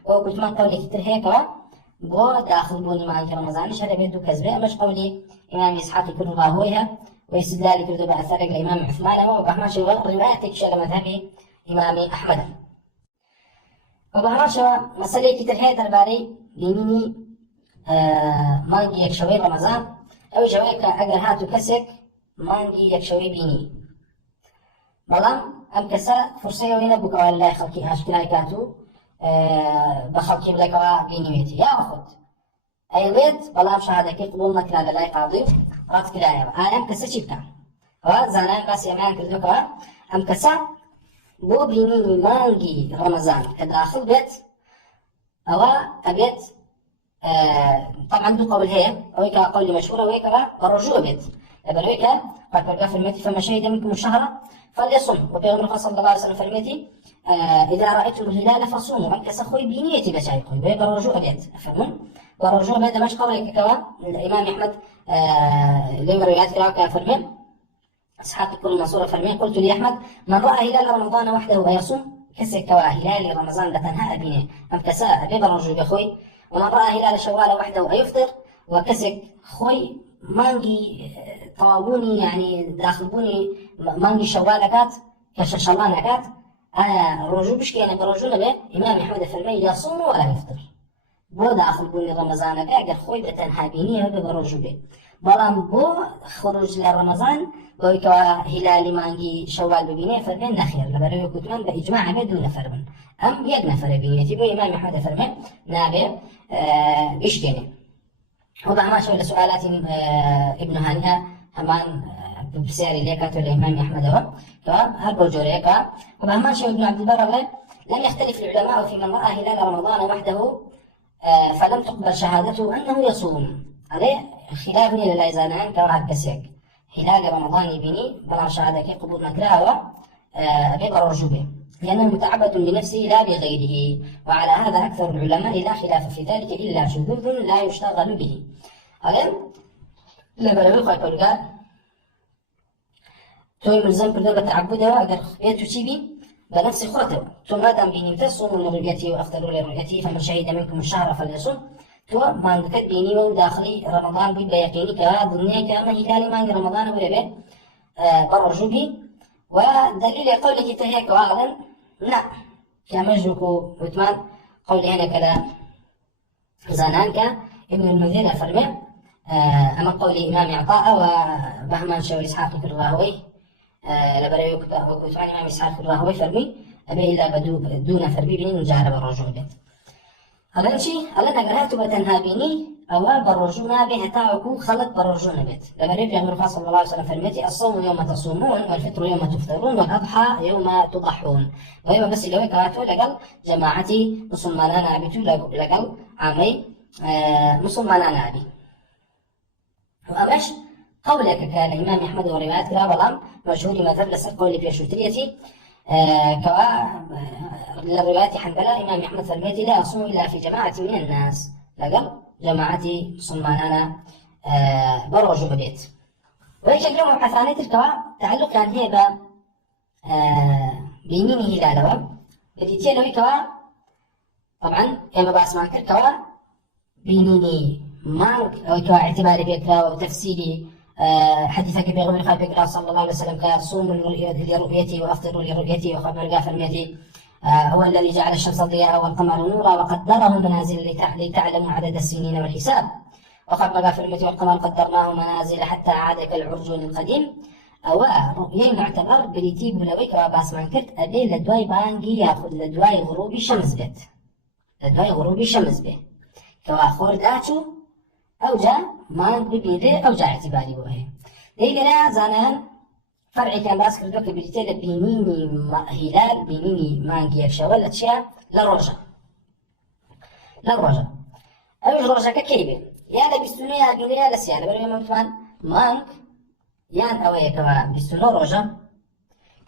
وكوتمان قولي كتير هيك بو داخل بوني مانجي رمضان شهد بيدو كذبه مش قولي إمام إسحاق يكون راهويها واستدلال كردو بأثر الإمام عثمان وبهما شو روايتك شو مذهبي إمام أحمد وبهما شو مسألة كتير هي درباري بيني مانجي يكشوي رمضان أو جويك أجر هاتو كسك مانجي يكشوي بيني بلام أم كسا فرصة وين بكوا الله خلقي هاشكلاي كاتو بخلقي لك بينيتي يا أخذ أي بيت بلام شهادة كي قبولنا كلا لا قاضي رات كلايا أم كسا شبكة وزانان بس يمان كردوكا أم كسا بو بيني مانجي رمضان كداخل بيت أو أبيت طبعا دو قول هي ويكا قول مشهورة ويكا برجوع بيت ويكا فكرة في الميت فما شهد منكم الشهر فليصم وبيغمر صلى الله عليه وسلم في الميت إذا رأيتم الهلال فصوموا أنك سخوي بنيتي بشايقوي ويكا برجوع بيت أفهمون برجوع بيت مش قولي كوا الإمام أحمد اللي روايات كراوكا فرمي إسحاق كل منصورة فرمي قلت لي أحمد من رأى هلال رمضان وحده ويصوم كسك كوا هلال رمضان بتنهى أبينه أم كساء ببرجوع بخوي ومن رأى هلال شوال وحده أيفطر وكسك خوي مانجي طوابوني يعني داخل بوني مانجي شوالكات كششلانكات رجوع بشكي أنا برجوع به إمام أحمد فرمي يصوم ولا يفطر بو داخل بوني رمضان أجر خوي بتنهى بيني وبرجوع به بلام بو خروج لرمضان ويكوا هلال مانجي شوال ببينه فرمي نخير لبروي كتمان بإجماع بدون فرمن أم يك نفر بينيتي بو إمام أحمد فرمي نابه بيشتني وبعما شو لسؤالات ابن هانئة همان بسياري ليكات الإمام أحمد هو تمام هربو جوريكا وبعما شو ابن عبد البر لم يختلف العلماء في من رأى هلال رمضان وحده فلم تقبل شهادته أنه يصوم عليه خلاف من الأيزانان كواحد كسيك هلال رمضان يبيني بلا شهادة قبول مكراوة بيبر رجوبه لأنه متعبد بنفسه لا بغيره وعلى هذا أكثر العلماء لا خلاف في ذلك إلا شذوذ لا يشتغل به ألم لما يقول قال توي ملزم كردو بتعبده وأجر بيتو تشيبي بنفس خاطر تو مادام بيني تصوموا لرؤيتي وأفطروا لرؤيتي فمن شهد منكم الشهر فليصم تو ما عندك بيني وداخلي رمضان بيد بيقيني كدنيا كما هلال ما رمضان ولا به برجوبي ودليل قولك تهيك واغلا لا كمجركو وثمان قولي هنا كذا زانانك ابن المنذر فرمي أما قولي إمام عطاء وبهمان شو إسحاق في الراهوي لبريو وثمان إمام إسحاق في الراهوي فرمي أبي إلا بدو دون فربي بنين مجارب الرجوع بيت هەڵێن چی؟ هەڵێن ئەگەر هاتوو بە تەنها بینی ئەوە بەڕۆژوو نابێ هەتا وەکو خەڵک بەڕۆژوو نەبێت. لەبەرەوەی پێغەمبەر صلی الله عليه وسلم فەرمێتی الصوم يوم تصومون والفطر يوم تفطرون والأضحى يوم تضحون. وەیەوە بەسی لەوەی کە هاتووە لەگەڵ جەماعەتی مسلمانان ئابێت و لەگەڵ عامەی مسلمانان ئابی. وأمش قولك كان الإمام أحمد وروايات كلا بلام مشهور مثل لسر قولي بيشوتريتي كوا للروايات حنبلة إمام أحمد فرميتي لا أصوم إلا في جماعة من الناس لقل جماعة مسلماننا بروج ببيت. ويش اليوم حسانات الكوا تعلق كان هي بينيني هلالوا بديتي لوي كوا طبعا كما باسمان كوا بينيني مانك أو كوا اعتباري بيكرا وتفسيري حديثك بيغمر خالد بيكرا صلى الله عليه وسلم كان صوموا لرؤيتي وافطروا لرؤيتي وخبر فرميتي هو الذي جعل الشمس ضياء والقمر نورا وقدره منازل لتعلموا عدد السنين والحساب وخبر فرميتي والقمر قدرناه منازل حتى عاد كالعرجون القديم أو رؤية معتبر بريتيب لويك وباس من كرت أبي لدواي بانجي ياخذ لدواي غروب الشمس بيت لدواي غروب الشمس بيت كوا خور داتشو أو جا ما ببيده أو جا اعتباري بوهي ليلة زانان فرعي كان باس كردوك بريتي لبينيني هلال بينيني مانجي يكشاول أشياء لروجا أوش روجا ككيبه يا لبستوني أجنبي لسيانة بري ما بتمان مانك يان أوي كوا بستونو روجا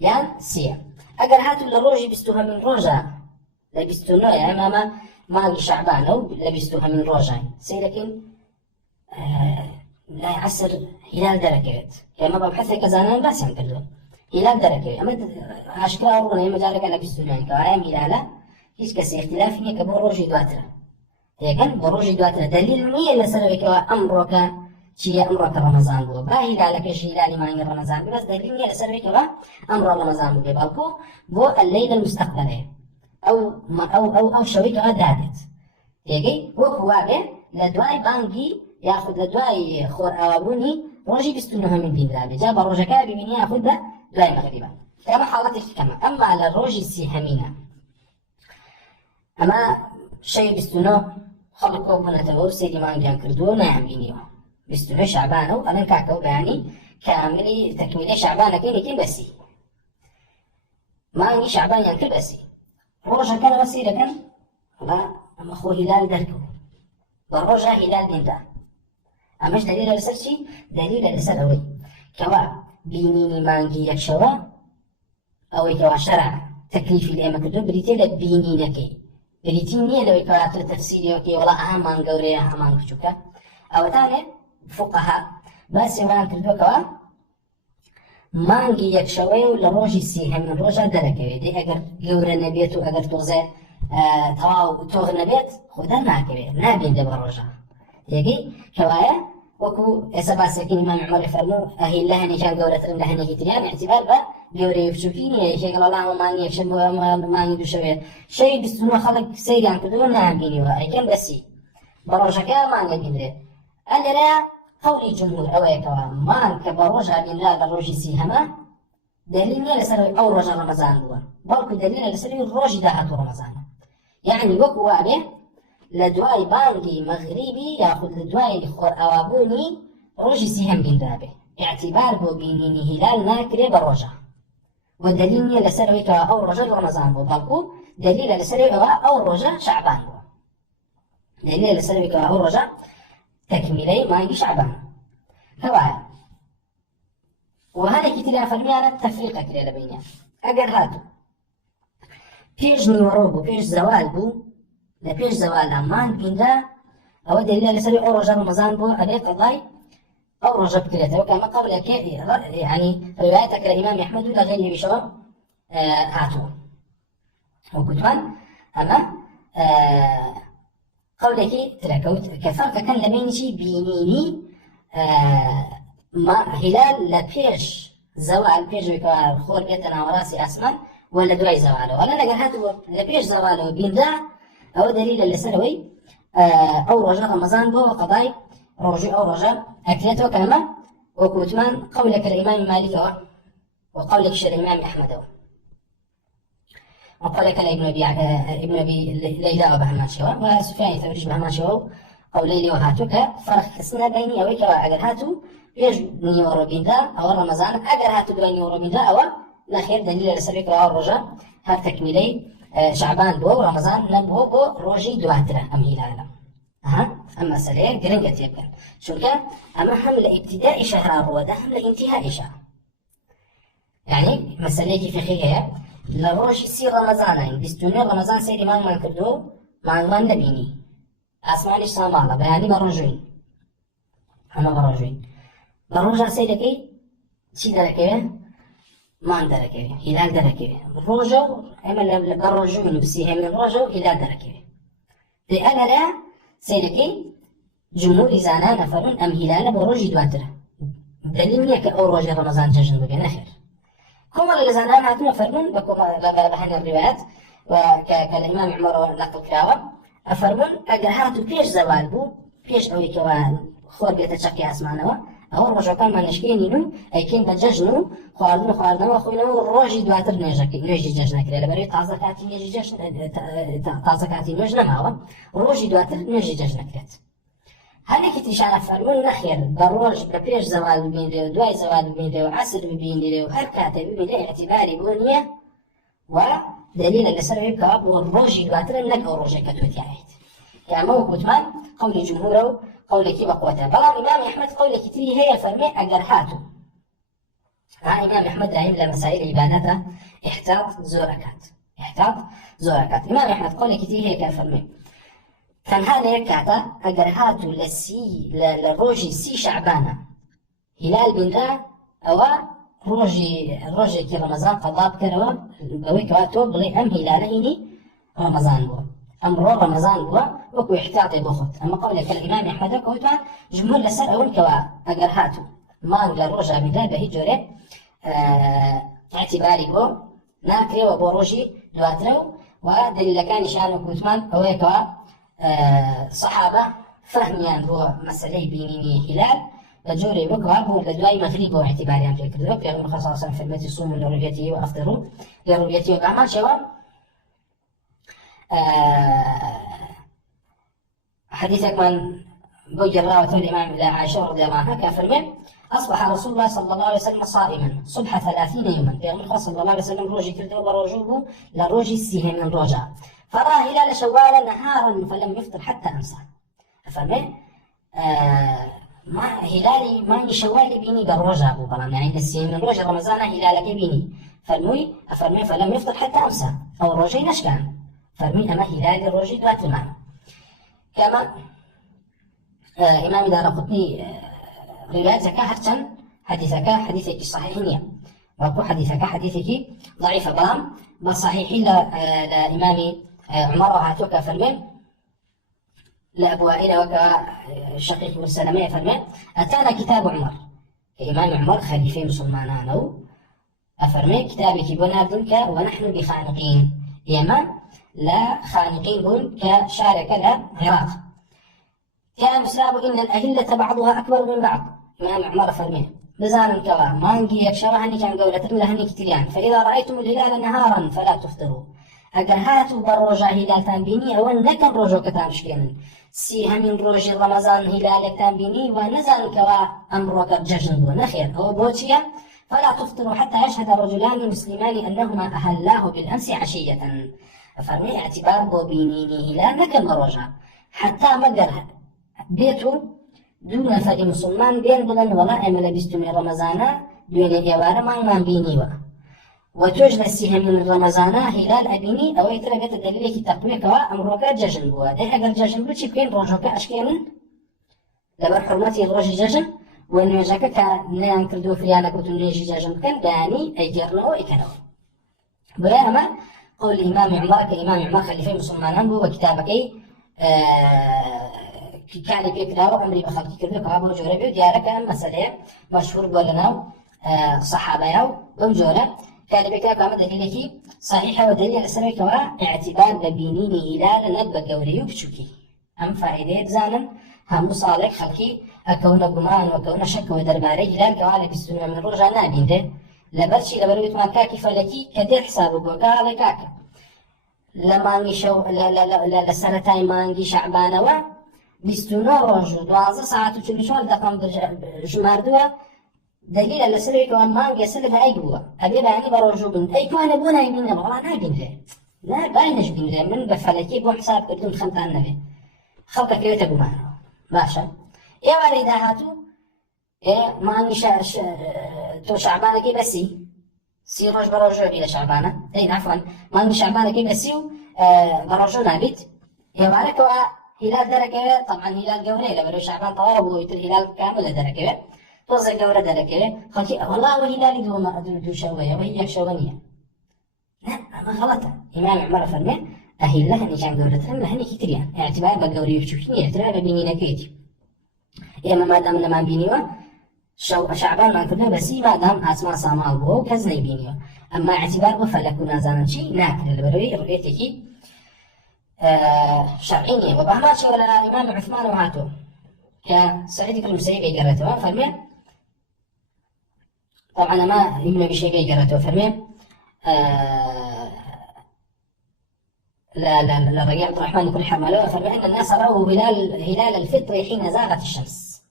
يان سيا أجر هاتوا لروجي بستوها من روجا لبستونو يا ماما مانجي شعبان أو لبستوها من روجا سي لكن لا يعسر هلال دركت كما ببحث كزانان بس ينكردو هلال دركت أما أشكال أرونا يوم جالك أنا بستوني كوايم هلالا هيش كسي اختلاف هي كبر روجي دواترا لكن بروجي دواتنا دليل نية لسبب أمرك شيء أمرك رمضان بو باهي لك شيء لا ما ينقر رمضان بس دليل نية لسبب أمر رمضان بو بالكو بو الليلة المستقبلية أو شويك دادت يجي وكو به لدواي بانجي ياخذ لدواي خور أوابوني روجي بستنها من دين لابي جاب روجا كابي من ياخذ دواي مغربا كما حالتك كما أما على الروجي السيحمينة أما شيء بستنه خلقوا بنتبو سيدي مانجان كردو نعم بينيو بستنه شعبانو أنا كاكو يعني كاملي تكميلي شعبانة كين بسي مانجي شعبان ينكر بسي روجا كان بسي لكن لا أما خو هلال دركو والروجا هلال دين دا أماش دليل لسر شي دليل لسر أوي كوا بينيني مانجي يكشوا أوي كوا شرع تكليفي لأما كردو بريتي لبينينكي بريتينية لو يكرات التفسير وكي ولا أهمان قوري أهمان كشوكا أو تاني فقهاء بس يمان كردوكوا مانجي يكشوي ولا روجي سيها من روجا دركوي دي أجر قوري نبيتو أجر توغزي تواو توغ نبيت خدا ناكوي نابين دبر روجا يجي كوايا وكو إسباسكين إمام عمر فرمو أهي لهني كان قورة لهني كتريان اعتبار با قوري يفشوكيني شيء قال الله ما يفشم ما يدو شوية شيء بستنو خلق سيران كدون نعم بينيوها أي كان بسي بروجا ما نبينه أنا لا قولي جمهور أوي كوا ما كبروجا بين لا دروجي سيهما دليل لسنوي أو رجا رمضان دوا بلكو دليل لسنوي روجي داهاتو رمضان يعني وكو وابه لدواي بانجي مغربي ياخذ لدواي خور أوابوني روجي سيهم بين دابه اعتبار بو بينيني هلال ناكري بروجا والدليل لسنوي كوا أو رجا رمضان بو بلكو دليل لسنوي كوا أو رجا شعبان بو دليل لسنوي كوا أو رجا تكميلي مانجي شعبان كواي وهذا كتير فرميانا تفريق كده بينهم أجر هاتو بيج نورو بو بيج زوال بو لبيج زوال أمان بيندا أو دليل لسري أو رجال رمضان بو أبي قضاي أو رجال بكرته وكما قبل يعني روايتك الإمام أحمد ولا غيره بشرب هاتو وكتمان أما قولك تركوت كفرق كان لمين شي بينيني ما هلال لبيج زوال بيج وكوار خور بيتنا وراسي أسمان ولا دواي زواله ولا نقل هاتو لبيج زواله بين دا أو دليل لسنوي أو رجاء رمضان بو قضاي روجي أو رجاء أكلته كلمة وكوتمان قولك الإمام مالك وقولك الإمام أحمد وقال لك ابن أبي ليلى وبهمان شوا وسفيان الثوري بهمان شوا أو ليلي وهاتو كفرق حسنا بيني أويك أجر هاتو بيج نيورو بيندا أو رمضان أجر هاتو دوي نيورو بيندا أو لا خير دليل لسبيك أو الرجاء هر تكميلي شعبان بو رمضان نبو بو روجي دواترة أم هلالا أما سليم قرنجة يبقى شو كان أما هم لابتداء شهر هو ده هم لانتهاء شهر يعني مسألة في خيها لروج سي رمضان يعني بستوني رمضان سيري ما كردو ما نبيني أسمع ليش سامعنا بياني بروجين أنا بروجين بروجا سيركي شي دركيه ما دركيه هلال دركيه روجو أما بروجين بسيها من روجو هلال دركيه لأنا لا سيركي جمهور زانا نفرون أم هلال بروج دواتره دليل يك أو روج رمضان جشن بجنة خير كما اللي زانا هاتوا فرمون بكما بهنا الروايات وكالإمام عمر نقل كراوة أفرمون أجر هاتوا بيش زوال بو بيش أو يكوان خور بيتشكي أسمانوا أو رجع كان ما نشكينينو أي كين بججنو خواردنا وخوينا روجي دواتر نجي ججنا كلا لبري تازة كاتي نجي ججن تازة كاتي نجنا ماوا روجي دواتر نجي ججنا كلت هل كنت شعر فرمون نخير بروج ببيش زوال ببين دواي زوال ببين وعسر ببين وهر كاتي ببين اعتباري بونية ودليل لسر كاب والروجي دواتر نك أو روجي كتوتي عيد يعني مو كتمان قول جمهوره قولك بقوته بلا إمام أحمد قولك تري هي فرمي أجرهاته إمام أحمد رحيم لمسائل عبادته احتاط زوركات إمام أحمد قولك تري هي كفرمي كان هذا يكعته أجرهاته للروجي سي شعبانة هلال بن ذا أو روجي كي رمضان قضاب كروا بويك واتو بلي أم هلاليني رمضان بو أمر رمضان بوا وكو احتياطي بخط أما قولك الإمام أحمد كوتان جمهور لسر أول كوا أجرهاتو ما نقدر روجا بدا بهجورة اعتباري بو ناكري وبوروجي دواترو ودليل كان شانو كوتمان أو كوا صحابة فهميان بو مسألة بينيني هلال بجوري بكوا بو لدواي مغرب واعتباري عن فكرة بيغم خصاصا في المتي صوموا لرؤيته وأفطروا لرؤيته وكعمال شوام حديثك من بوجر راوة الإمام عائشة رضي الله عنها كافرمين أصبح رسول الله صلى الله عليه وسلم صائما صبح 30 يوما بيغمر صلى الله عليه وسلم روجي كردو بروجوه لروجي السيه من روجا فرأى هلال شوال نهارا فلم يفطر حتى أمسى أفرمين ما هلالي ما شوالي بيني بروجا أبو بلام يعني السيه من روجا رمضان هلالك بيني فرمي أفرمين فلم يفطر حتى أمسى أو روجي نشكان فرمي أما هلالي روجي دوات المعنى كما إمام دارقطني روايتك هرتن حديثك صحيحية وكو حديثك ضعيفة بلام بصحيحي لإمام عمر هاتوك فرمين لأبو وائل وكشقيق بن سلمة فرمين أتانا كتاب عمر إمام عمر خليفة مسلمانانو أفرمي كتابك بنابدنك ونحن بخانقين يما لا خانقين بون كشارك العراق كان مسلاب إن الأهلة بعضها أكبر من بعض إمام عمر فرميه بزان كوا مانجي يكشرها هني كان قولة لهني كتليان فإذا رأيتم الهلال نهارا فلا تفطروا أجر هاتوا بروجا هلال تنبيني أو نكن روجو كتامشكين سيها من روج رمضان هلال تنبيني ونزل كوا أمرك ججن ونخير أو بوتيا فلا تفطروا حتى يشهد رجلان مسلمان أنهما أهلاه بالأمس عشية فرمي اعتبار بوبينيني هلال نكن بروجا حتى مقر بيتو دون فري مسلمان بين بلن ولا أمل بستمي رمضان دون إيوار ما بينيوا وتوجد السيها من رمضان هلال أبيني أو يترقى الدليل تقويك وأمرك ججن بوا ده أقل ججن بو بين روجوك أشكين لبر حرمتي الروج ججن وإنه يجاك كان كردو فيانا كنتو نيجي ججن كان داني أيجرنو إكنو بلا أما قول الإمام عمر كإمام عمر خليفة مسلمان بو وكتابك كان بيكداو عمري بخلقي كردو كابو جوربي وديارك مسألة مشهور بولناو صحابة ياو بمجورة كان بيكداو كامل دليلكي صحيحة ودليل السمك اعتبار ببينيني هلال نقب قوريو بشوكي أم فائدة بزانا هم صالح خلقي أكون قمان وكون شك ودرباري هلال كوالي بستنوى من رجع نابين ده لبرشي لبرويت ما كاكي فلكي كدير حسابه بوكا على كاكا لمانگی شو لسرتای مانگی شعبانەوە 29 ڕۆژ و 12 ساعت و 44 دقەم ژماردووە دلیلە لەسەرێکەوە مانگە سەر هەیە بووە ئەبێ بەیانی بە ڕۆژوو بن ئەیتوانە بۆ نایبینە بەڵام نابینرێ بای نەشبینرێ من بە فەلەکی بۆ حساب کردوم خەمتان نەبێ خەڵکەکەوێتە گومانەوە باشە ئێوارەی داهاتوو مانگی تۆ شعبانەکەی بەسی 30 ڕۆژ بە ڕۆژۆ بی لە شعبانە نافوان مانگی شعبانەکەی بەسی و بە ڕۆژۆ نابیت ئێوارەکەوە هلال دەرەکەوێت طبعا هلال گەورەیە لە بەرەو شعبان تەواو بووە تر هلال کامل لە دەرەکەوێت تۆزە گەورە دەرەکەوێت خەڵکی وەڵاوە هلالی دوو شەوەیە وەی یەک شەوە نییە ئەمە غەڵەتە ئیمام عومەر فەرمێ ئەهیل لە هەنێکیان گەورەترن لە هەنێکی تریان اعتبار بە گەورەی و بچووکی نییە اعتبار بە بینینەکەیەتی ئێمە مادام لەمان بینیوە شعبانمان کردووە بەسی مادام ئاسمان ساماڵ بووە و کەس نەیبینیوە ئەمما اعتبار بۆ فەلەک و نازانم چی ناکرێت لەبەرەوەی ڕوئێتێکی شرعي نییە بە هەمان شێوە لە ئیمام عوثمانەوە هاتووە کە سەعید بن المسەیب ئەیگەڕێتەوە فەرمێ طبعا ئەمە ابن أبي شيبة ئەیگەڕێتەوە فەرمێ لا رجاء عبد الرحمن بن حرملة فرمى أن الناس رأوا هلال الفطر حين زاغت الشمس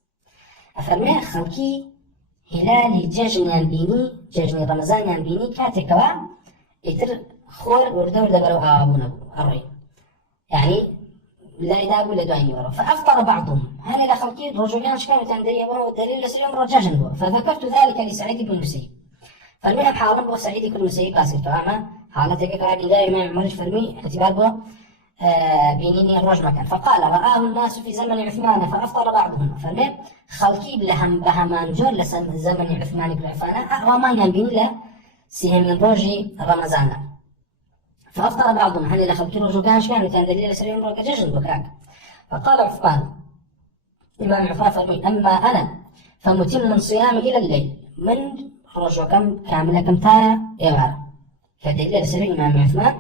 أفرمي خلقي هلال ججن بيني ججن رمضان بيني كاتكوا يتر خور وردور دبروا أبونا الري يعني لا يدابوا لدواني ورا فأفطر بعضهم هل إلى خلقي رجلان كانوا تندري والدليل لسلم رجاجا بوا فذكرت ذلك لسعيد بن المسيب فالمهم حالا بو سعيد بن المسيب قاسرته أما حالتك كان دائما عمر فرمي اعتبار بو بينيني الرجل مكان فقال رآه الناس في زمن عثمان فأفطر بعضهم فرمي خلقي بلهم بهمان جور لزمن عثمان بن عفان وما ينبين له سهم من روجي رمضان فأفطر بعضهم هل إلى خلقي رجل كان دليل سرين روك ججن بكاك فقال عثمان إمام عثمان فرمي أما أنا فمتم صيامي إلى الليل من رجل كامل كم تايا إيوار فدليل سرين إمام عثمان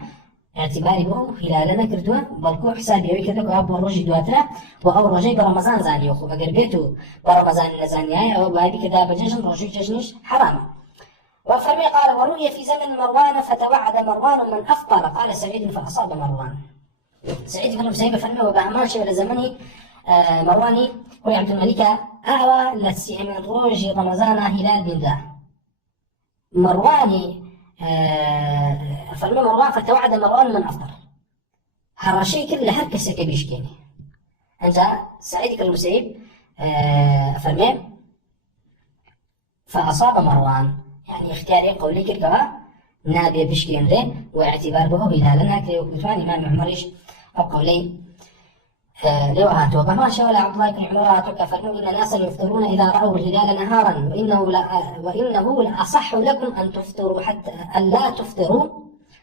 اعتباري بو هلالنا كردوه بلكو حسابي وي كذا كو روجي دواترا او روجي برمضان زاني خو اگر بيتو برمضان نزاني او بايبي كذا بججن روجي ججنش حرام وفرمي قال ورؤي في زمن مروان فتوعد مروان من افطر قال سعيد فاصاب مروان سعيد بن مسيب فرمي وبعمان شبه زمني مرواني هو عبد الملك اعوى لسي من روجي رمضان هلال بن ذا مرواني فرمي مروان فتوعد مروان من أفطر هالرشي كله هركسة كبيشكيني أنت سعيد بن المسيب فرمي فأصاب مروان يعني اختياري قولي كركوا نابي بشكين ذي واعتبار به هلالنا كي وكتوان إمام عمريش أو قولي لو هاتوا بما شاء عبد الله بن عمر هاتوا فرموا إن الناس يفطرون إذا رأوا الهلال نهارا وإنه لأصح لكم أن تفطروا أن لا تفطروا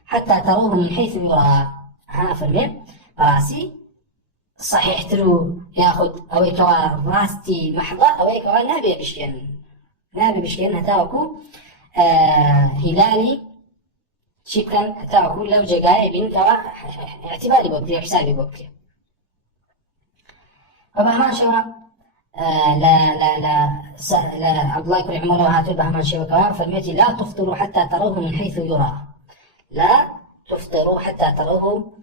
حتى تروه من حيث يرى ها فرمي راسي صحيح ترو ياخذ أو يكوا راستي محضة أو يكوا نابي بشكين هتاوكو هلالي شكرا هتاوكو لو جاي بين كوا اعتباري بوكلي حسابي بوكلي وبهمان شوى لا عبد الله بن عمر وهاتوا بهمان شوى كمان فرميتي لا تفطروا حتى تروه من حيث يرى لا تفطروا حتى تروه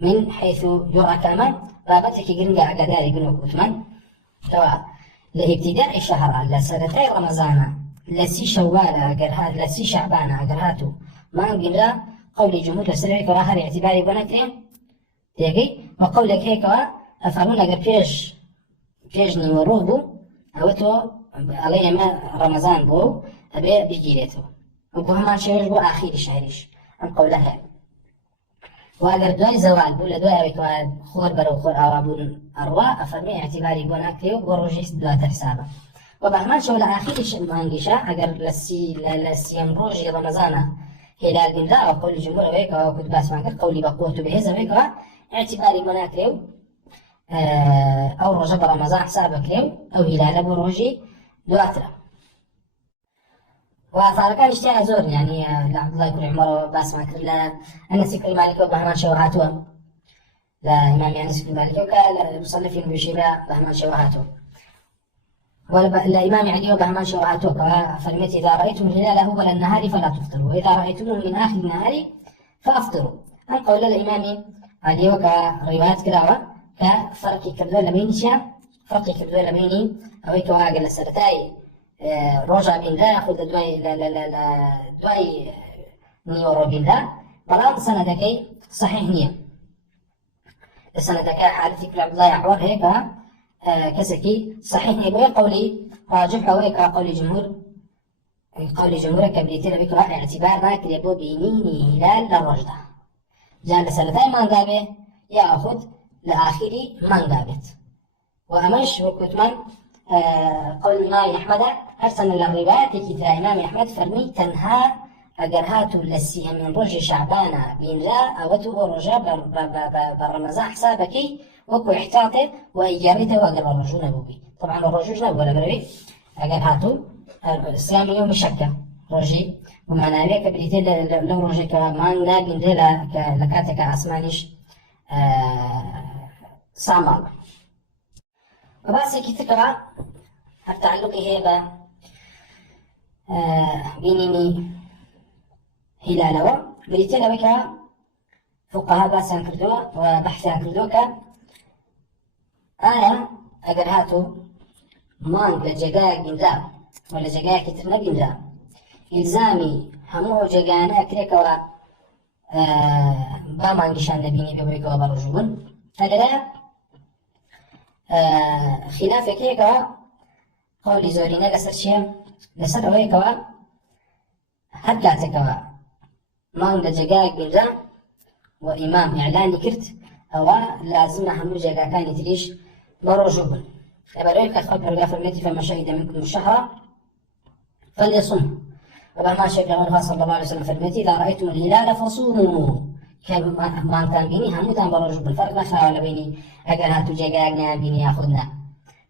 من حيث يرى كمان بابتك جرنجا على داري بن عثمان توا لابتداء الشهر لسنتي رمضان لسي شوال أجر لسي شعبان أجر هاتو ما نقول قول جمهور لسنتي فراهر اعتباري بناتين تيجي وقولك هيك أفعلون أجر بيج نمروه بو أوتو عليه ما رمضان بو أبي بيجيلته وبهمان شيء بو آخر شهريش أم قولها وأجر دوای زوال بو لدوای أبي خور برو خور أرابون أرواء أفرمي اعتباري بو ناكتيو وروجيس دوات حسابه وبهمان شو لآخر مانجيشا أجر لسي روجي رمضان هلال بن ذا وقول الجمهور أبيك وكنت باس معك قولي بقوته بهذا أبيك اعتباري بو ناكتيو أو رجب رمضان حسابك ليو أو هلال أبو روجي دواترا وصار اشتياء زور يعني لعبد الله بن عمر وباس ماكر لا أنس بن مالك وبهمان شوهاتو لا إمام أنس بن مالك وكا المصنفين بشيبة بهمان شوهاتو ولا إمام علي وبهمان شوهاتو فرميت إذا رأيتم الهلال أول النهار فلا تفطروا وإذا رأيتموه من آخر النهار فأفطروا أم قول الإمام علي وكروايات كراوة كفرق كردو لمينشا فرق كردو لميني أو يتوها قل سرتاي روجا بين لا يأخذ دواي لا دواي نيورو بين لا بلان سندكي صحيح نية سندكي حالتي كل عبد الله يعور هيك كسكي صحيح نية قولي راجح أو هيك قولي جمهور كبريتين بكرة اعتبارنا كليبو بينيني هلال للرجدة جال سنتين ما نقابه يأخذ لآخري ما نقابت وأمش وكتمان قول الإمام أحمد أرسل الروايات كتاب الإمام أحمد فرمي تنهى أجرهات لسيها من رج شعبان بين لا أوته رجاء بالرمزان حسابكي وكو احتاطه وإجارته وأجر الرجون بوبي طبعا الرجوج ولا بربي أجرهاته الإسلام يوم شكة رجي ومعنى ذلك بريتين لو رجي كمان لا بين لا لكاتك أسمانيش سامال وبس كي تقرأ التعلقي هي بينيني هلالوا بريتين بك فقهاء باسان كردوا وبحثان كردوا أنا أجر هاتو مانج لجاقاق بندا ولا جاقاق كترنا بندا إلزامي همو جاقانا كريكوا با مانجشان نبيني ببريكوا برجون هذا خلاف كيكوا قولي زورينا لسر شيء لسر ويكوا هرقاتكوا مانج لجاقاق بندا وإمام إعلاني كرت أو لازم همو جاقاقاني تريش برجون أبريك خبر فرميتي فما شهد منكم الشهر فليصم وبما شهد الله صلى الله عليه وسلم فرميتي إذا رأيتم الهلال فصوموا ما كان بيني هموتان برجو بالفرق ما خاول بيني أجل هاتو جاقاقنا بيني ياخذنا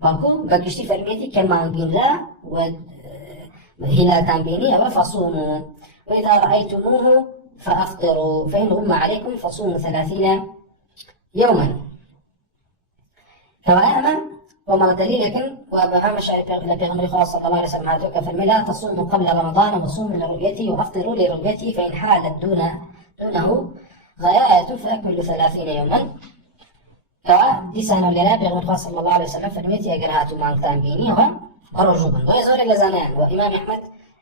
بانكو بقشتي فرميتي كما بين لا وهلال كان بيني أو فصوموا وإذا رأيتموه فأفطروا فإن غم عليكم فصوموا 30 يوما كما وما دليلك وبهم لبيغمر خاص صلى الله عليه وسلم هاتوك فالملا تصوموا قبل رمضان وصوموا لرؤيته وافطروا لرؤيته فإن حالت دونه غاية فأكملوا 30 يوما كوا دي سنة لنا بيغمر خاص صلى الله عليه وسلم فالميتي أجر هاتوا مع بيني ورجوبا ويزور لزانيان وإمام أحمد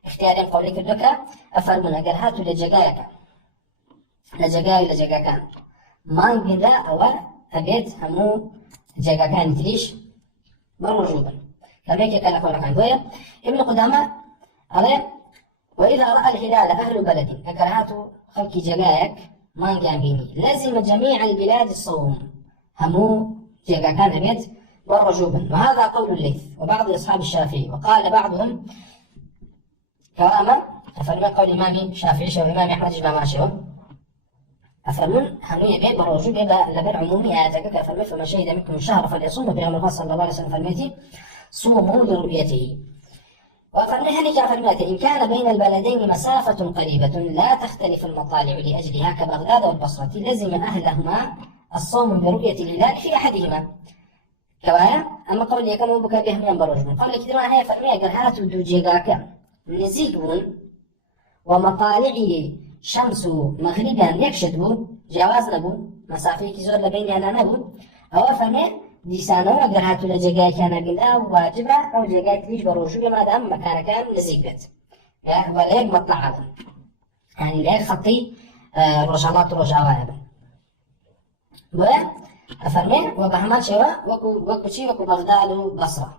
اختيارين قولي كردوكا أفرمون أجر هاتوا لجاقايا لجاقاكان ما بين لا أو أبيت همو جاقاكان تريش مرجوبا كما كان قولك عن دوية ابن قدامة عليه وإذا رأى الهلال أهل بلد أكرهات خلق جقايك ما كان بيني لازم جميع البلاد الصوم همو جقا كان بيت مرجوبا وهذا قول الليث وبعض أصحاب الشافعي وقال بعضهم كرامة أفرمي قول إمام الشافعي وإمام أحمد جمع ماشيهم أفرمون همو يبيع بالرجوب يبقى لبن عمومي آياتك أفرمي فما شهد منكم الشهر فليصوم بيغمر صلى الله عليه وسلم فرميتي صوموا لرؤيته وأفرمي هنك أفرميته إن كان بين البلدين مسافة قريبة لا تختلف المطالع لأجلها كبغداد والبصرة لزم أهلهما الصوم برؤية الهلال في أحدهما كوايا أما قول يكم بك بهم برجون قال لك دما هي فرمي قرهات دوجيغاك نزيدون ومطالعي شمس مغربا يكشدبو جواز نبو مسافة كزور لبين أنا نبو أو فرمي ديسانو أقر هاتو لجاقاي كان قلنا واجبة أو جاقاي تليش بروجو ما دام مكان كان نزيقت وليك مطلع هذا يعني ليك خطي رجالات رجاوة وأفرمي وبهمان شوا وكو شي وكو بغداد وبصرة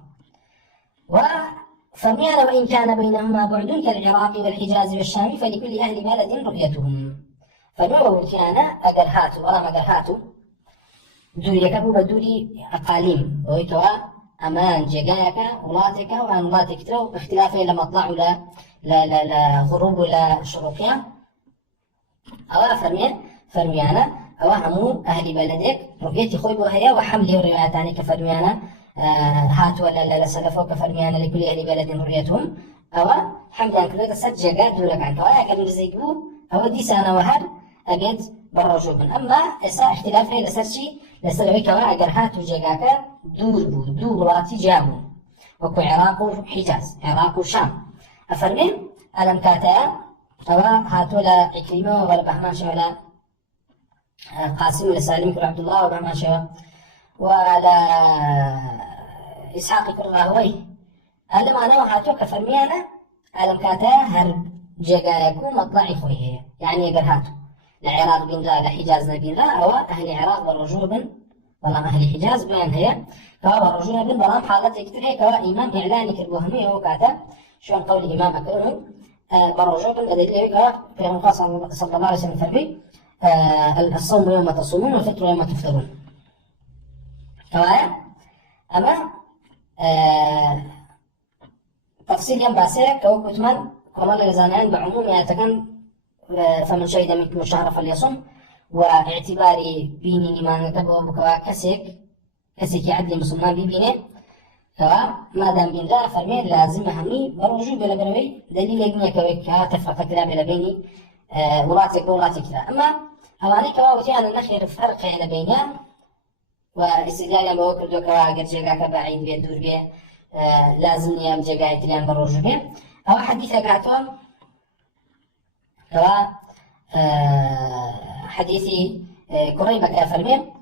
وفرمي أنا وإن كان بينهما بعد كالعراق والحجاز والشام فلكل أهل بلد رؤيتهم فنوع كان أقر هاتو ولا ما أقر هاتو دوري كبو بدوري أقاليم ويتوا أمان جاقايك ولاتك وأن ولاتك ترو اختلافه لما طلعوا لا غروب ولا شروقيا أو فرميانا أو همو أهل بلدك رؤيتي خوي بوهيا وحمله رواياتاني كفرميانا هات ولا لا سلفوا كفرميانا لكل أهل بلد رؤيتهم أو حمدان كذا سد جاقات دورك عنك ويا كانوا زيقبو أو دي سنة وهر أجد برجوبا أما إسا اختلافه لسرشي لسلويك وأجر هاتو جاقاك دوراتي جابو وكو عراق وحجاز عراق وشام أفرمين ألم كاتا أو هاتو لا إكريمة ولا بهماش ولا قاسم لسالم كر عبد الله وما شوا وعلى إسحاق كر راهوي هذا معناه وحاتو كفرميانا على كاتا هرب جاكاكو مطلعي خويه يعني يقرهاتو العراق بين لا لحجاز نبين لا أو أهل العراق والرجوع بن والله أهل الحجاز بين هي فهو الرجوع بن بلام حالات كتير هيك إمام إعلاني كربوهمي هو كاتا شو قول إمام أكرم بالرجوع بن بدل هيك في المقاص صلى الله عليه وسلم فربي الصوم يوم تصومون والفطر يوم تفطرون كوايا أما تفصيل يوم باسيك كوكو تمن كمال الزانان بعموم يتكن فمن شهد منكم الشهر فليصم واعتباري بيني ما نتبع بكوا كسيك يعدي مسلمان بيبينه كوا ما دام بين ذا فرمين لازم همي برجو بلا بروي دليل يجني كوي كتفرق كلام بلا بيني مراتك وراتك كذا أما هواني كوا وتيان النخير فرق على بينها واستدلال بوكر دو كوا قد جاكا بعيد بيد دور بيه لازم نيام جاكا تليان برجو بيه أو حديثة قاتون كوا حديثي كريبة كافرمين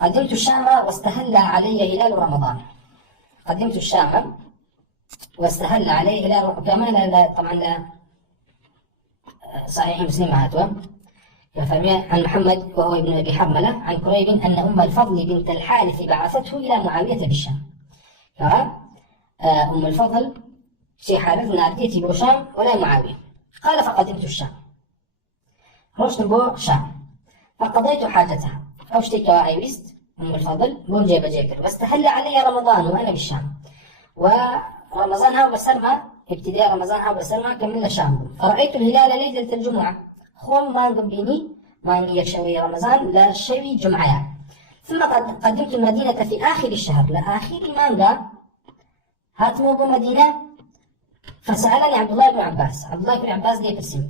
قدمت الشام واستهل علي هلال رمضان قدمت الشام واستهل علي هلال كمان طبعا صحيح مسلم هاتوا كافرمين عن محمد وهو ابن أبي حرملة عن كريب أن أم الفضل بنت الحارث بعثته إلى معاوية بالشام كوا أم الفضل شي حارثنا أرديتي بوشام ولا معاوية قال فقدمت الشام رشت بو شام فقضيت حاجتها أو اشتكى وعيوست أم الفضل بون جيب جيكر واستهل علي رمضان وأنا بالشام ورمضان هاو بسلمى ابتداء رمضان هاو بسلمى كملنا شام فرأيت الهلال ليلة الجمعة خون ما نقبيني ما يكشوي رمضان لا شوي جمعة ثم قدمت المدينة في آخر الشهر لآخر مانجا هاتمو بمدينة فسألني عبد الله بن عباس لي برسم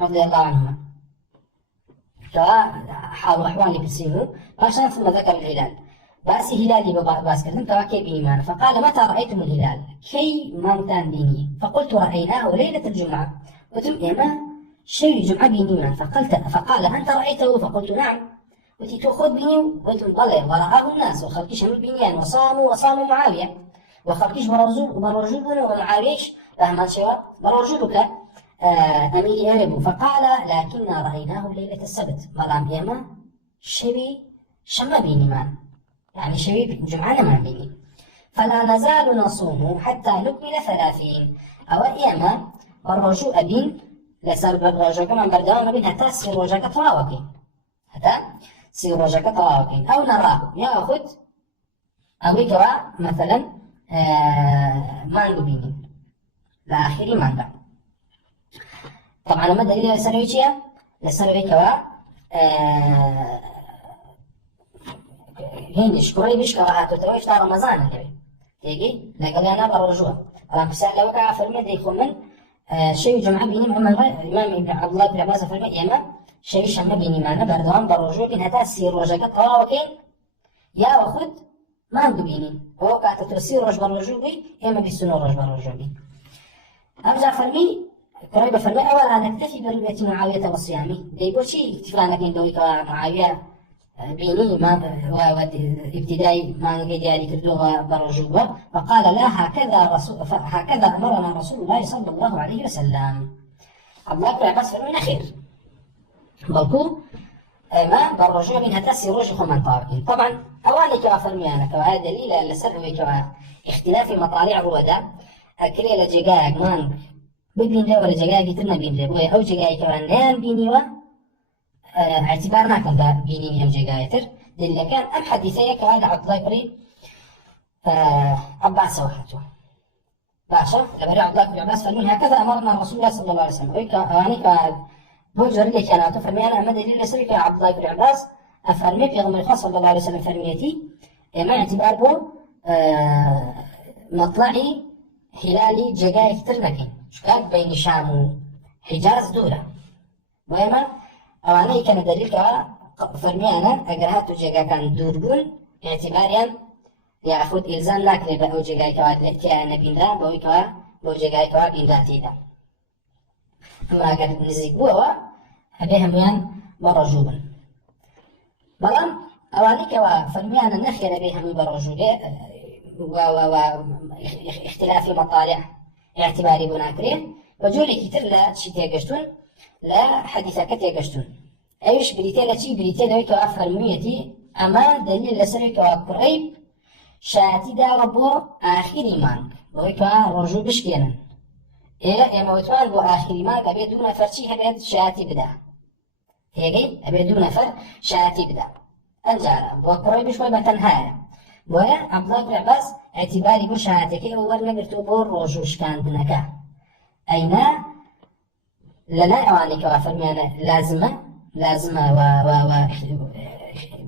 رضي الله عنهما حاول أحوالي برسمه عشان ثم ذكر الهلال باسي هلالي باس كردن توا كي بيني معنا فقال متى رأيتم الهلال كي مانتان بيني فقلت رأيناه ليلة الجمعة قلت إما شيء جمعة بيني معنا فقال أنت رأيته فقلت نعم قلت تأخذ بيني قلت بلى ورآه الناس وخلقش هم بينيان وصاموا معاوية وخلقش برجول ومعاويش فهمان شوا برجولك أمير أربو فقال لكن رأيناه ليلة السبت بلام إما شوي شما بيني معنا يعني شوي جمعة ما بيني فلا نزال نصوم حتى نكمل 30 أو إما برجو أبين لسر برجو كمان بردوان أبين حتى سير رجاك طراوكين أو نراه يأخذ أو يقرأ مثلا مانجو بيني لآخر مانجو طبعا ما دليل لسروي كوا هندش كريبش كراهاتو ترويش تا رمضان اللي تيجي لقال انا برجوع راه سال لو كان فرمي دي خمن شيء جمعه بيني محمد امام ابن عبد الله بن عباس فرمي يما شيء شمه بيني معنا بردوان برجوع بين هتا سير رجاك طراوكين يا واخد ما عنده بيني هو كانت تسير رج برجوع بي اما بيسنو رج برجوع بي ارجع فرمي كريبه فرمي اولا نكتفي برؤيه معاويه وصيامه ديبو شيء اكتفاء لكن دويك معاويه بيني ما ابتدائي ما نقدر كردوها برجوة فقال لا هكذا أمرنا رسول الله صلى الله عليه وسلم عبد الله بن عباس فرمي خير بلكو ما برجوة منها تسي رجخ من طارقين طبعا أواني كوا فرمي أنا كوا دليل لسبب كوا اختلاف مطالع رودا أكلي لجيجاك مان ببين ده ولا جيجاك يترنا بين ده أو جيجاك كوا نام بيني اعتبارنا كان بيني هم جايتر اللي كان أم حديثية كهذا عبد الله بري عباس وحده باشا لما عبد الله بن عباس فرمي هكذا أمرنا رسول الله صلى الله عليه وسلم يعني كبوجر اللي كانت فرمي أنا أمد اللي سوي عبد الله بن عباس أفرمي في غمر الخاص صلى الله عليه وسلم فرميتي ما اعتبار بو مطلعي هلالي جاي ترنكين شكاك بين الشام وحجاز دولة ويما أواني كان دليل فرمي أنا أجرهات وجاء كان دوربون اعتباريا يأخذ إلزام لكن بأو جاء كواد لأتي نبين ذا بوي كوا بو جاء كوا بين ذاتي ذا أما أجر نزيق بوا هبهم يان بەڕۆژوو بەڵام ئەوانەیەکەوە فەرمیانە نەخێرە بێ هەموو بەڕۆژوو اختلافی مەطالع اعتباری بۆ ناکرێ بە جۆرێکی تر لە چی تێگەشتون لە حەدیثەکە تێگەشتون ئەویش بریتێ لە چی بریتێ لەوەیەکەوە فەرموویەتی ئەمە دلیل لەسەرێکەوە کوڕەیب شایەتی داوە بۆ ئاخری مانگ بەوەیکەوە ڕۆژوو بشکێنن ئێمە وتوان بۆ ئاخری مانگ ئەبێ دوو نەفەر چی هەبێت شایەتی بدا تێگەی ئەبێ دوو نەفەر شایەتی بدا ئەنجارە بۆ کوڕەی بشوی بەتەنهایە بۆیە عەبدوڵای کوڕی عەباس اعتیباری بۆ شایەتەکەی ئەو وەرنەگرتووە بۆ ڕۆژوو شکاندنەکە ئەینا لەلای ئەوانێکەوە فەرمیانە لازمە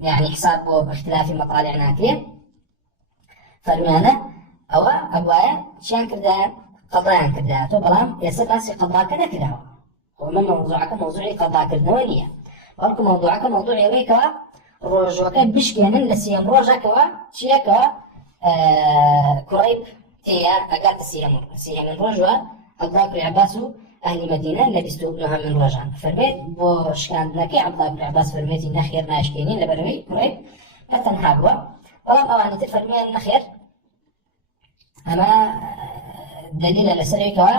يعني حساب بۆ اختلافی مەطالع ناکرێت فەرمیانە ئەوە ئەوایە چیان کردایە قەڵایان کردایەوە بەڵام ئێستا باسی قەڵاکە نەکراوە ومن موضوعەکە موضوعی قەڵاکردنەوە نییە بەڵکو موضوعەکە موضوعی ئەوەیەکەوە ڕۆژوەکە بشکێنن لە سێم ڕۆژەکەوە چیەکەوە کوڕەیب تێیە ئەگاتە سێهەمین ڕۆژوە عەبدوڵای کوڕی عەباس و ئەهلی مەدینە لە 29 ڕۆژان فەرمێت بۆ شکاندنەکەی عەبدوڵای کوڕی عەباس فەرمێتی نەخێر ناشکێنین لەبەرەوەی کوڕەیب بەتەنها بووە بەڵام ئەوانەی تر فەرمیان نەخێر ئەمە دلیلە لەسەرێکەوە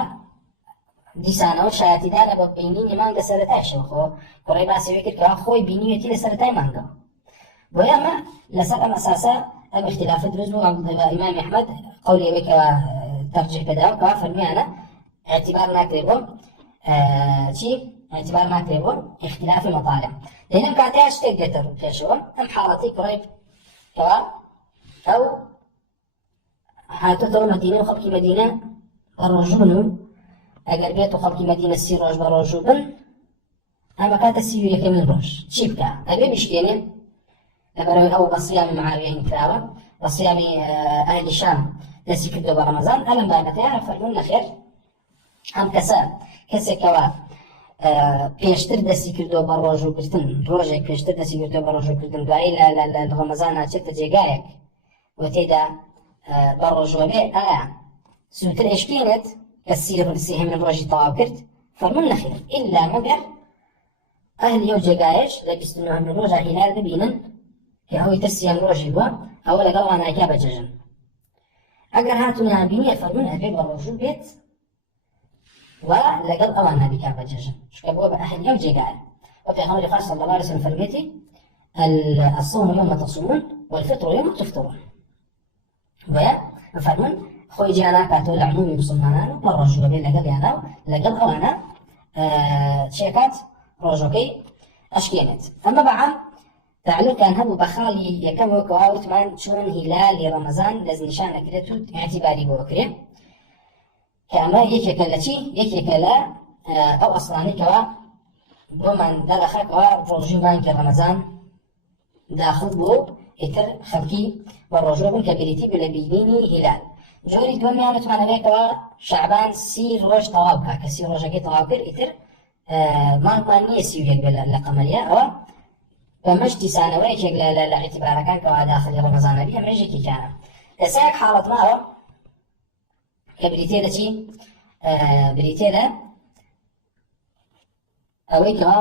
دیسانەوە شایەتیدارە بە بینینی مانگە سەرەتایشەوە خۆ کوڕەی باسیەوەی کردکەوە خۆی بینیوێتی لە سەرەتای مانگەوە بۆیە ئەمە لەسەر ئەم ئەساسە ئەم اختلافە دروست بوو ئیمامی ئەحمەد قەولی ئەوەیەکەوە تەرجیح پێداوە کەوا فەرمیانە اعتبار ناکرێ بۆ چی اعتبار ناکرێ بۆ اختلافی مەطالع لەنەم کاتەیە شتێک دێتە پێشەوە ئەم حاڵەتی کوڕەیب کەوا ئەو هاتوتەوە مەدینە و خەڵکی مەدینە بەڕۆژوو بن و ئەگەر بێت و خەڵکی مەدینە 30 ڕۆژ بەڕۆژوو بن ئەمە کاتە 31مین ڕۆژ چی بکە ئەبێ بشکێنێ لەبەرەوەی ئەو بە سیامی معاویە کراوە بە سیامی ئەهلی شام دەستی کردەوە بە ڕەمەزان ئەلەم بابەتەیە فەرموون نەخێر ئەم کەسێکەوە پێشتر دەستی کردەوە بە ڕۆژووگرتن ڕۆژێک پێشتر دەستی کردەوە بە ڕۆژووگرتن دوایی لە ڕەمەزان ناچێتە جێگایەک و تێدا بە ڕۆژوە بێ ئایا سووتر ئێشکێنێت کە سێهەمین ڕۆژی تەواو کرد فەرموون نەخێر ئیلا مەگەر ئەهلی ئەو جێگایەش لە 29مین ڕۆژە هیلال ببینن کە ئەوەی تر سێم ڕۆژی بووە ئەوە لەگەڵ وانایکا بەجێژن ئەگەر هاتوونیان بینیە فەرموون ئەبێ بە ڕۆژوو بێت و لەگەڵ ئەوان نابیکا بەجێژن چکە بۆ بە ئەهلی ئەو جێگایە وپێغەمبەری خوا صلی الله علیه وسلم فەرمێتی الصوم يوم تصومون والفطر يوم تفطرون ويا فەرموون خۆی جیا ناکاتەوە لە عمومی مسلمانان و بە ڕۆژوو بێت لەگەڵ یانە و لەگەڵ ئەوانە چێکات ڕۆژەکەی ئەشکێنێت ئەمە بەعام تعلقان هەبوو بە خاڵی یەکەم وەکەوە وتمان چۆن هیلالی ڕەمەزان دەستنیشان ئەکرێت و اعتیباری بۆ بکرێت کە ئەمە یەکێکە لە چی یەکێکە لە ئەو ئەسڵانێکەوە بۆمان دەرەخەکەوە ڕۆژووی مانگی ڕەمەزان داخل بوو ئیتر خەڵکی بە ڕۆژوو بوون کە بریتی بوو لە بینینی هیلال جۆری دووەمیان وتمانەوەیەکەوە شەعبان 30 ڕۆژ تەواو بکات کە 30 ڕۆژەکەی تەواو کرد ئیتر مانگمان نییە 31 بێت لە قەمەریە ئەوە بەمەش دیسانەوەیەکێک لە اعتیبارەکان کەوا داخلی ڕەمەزانە بی ئەمەژێکی کارە ئێستا یەک حاڵەت ماوە کە بریتێ لە چی بریتێ لە ئەوەی کەوا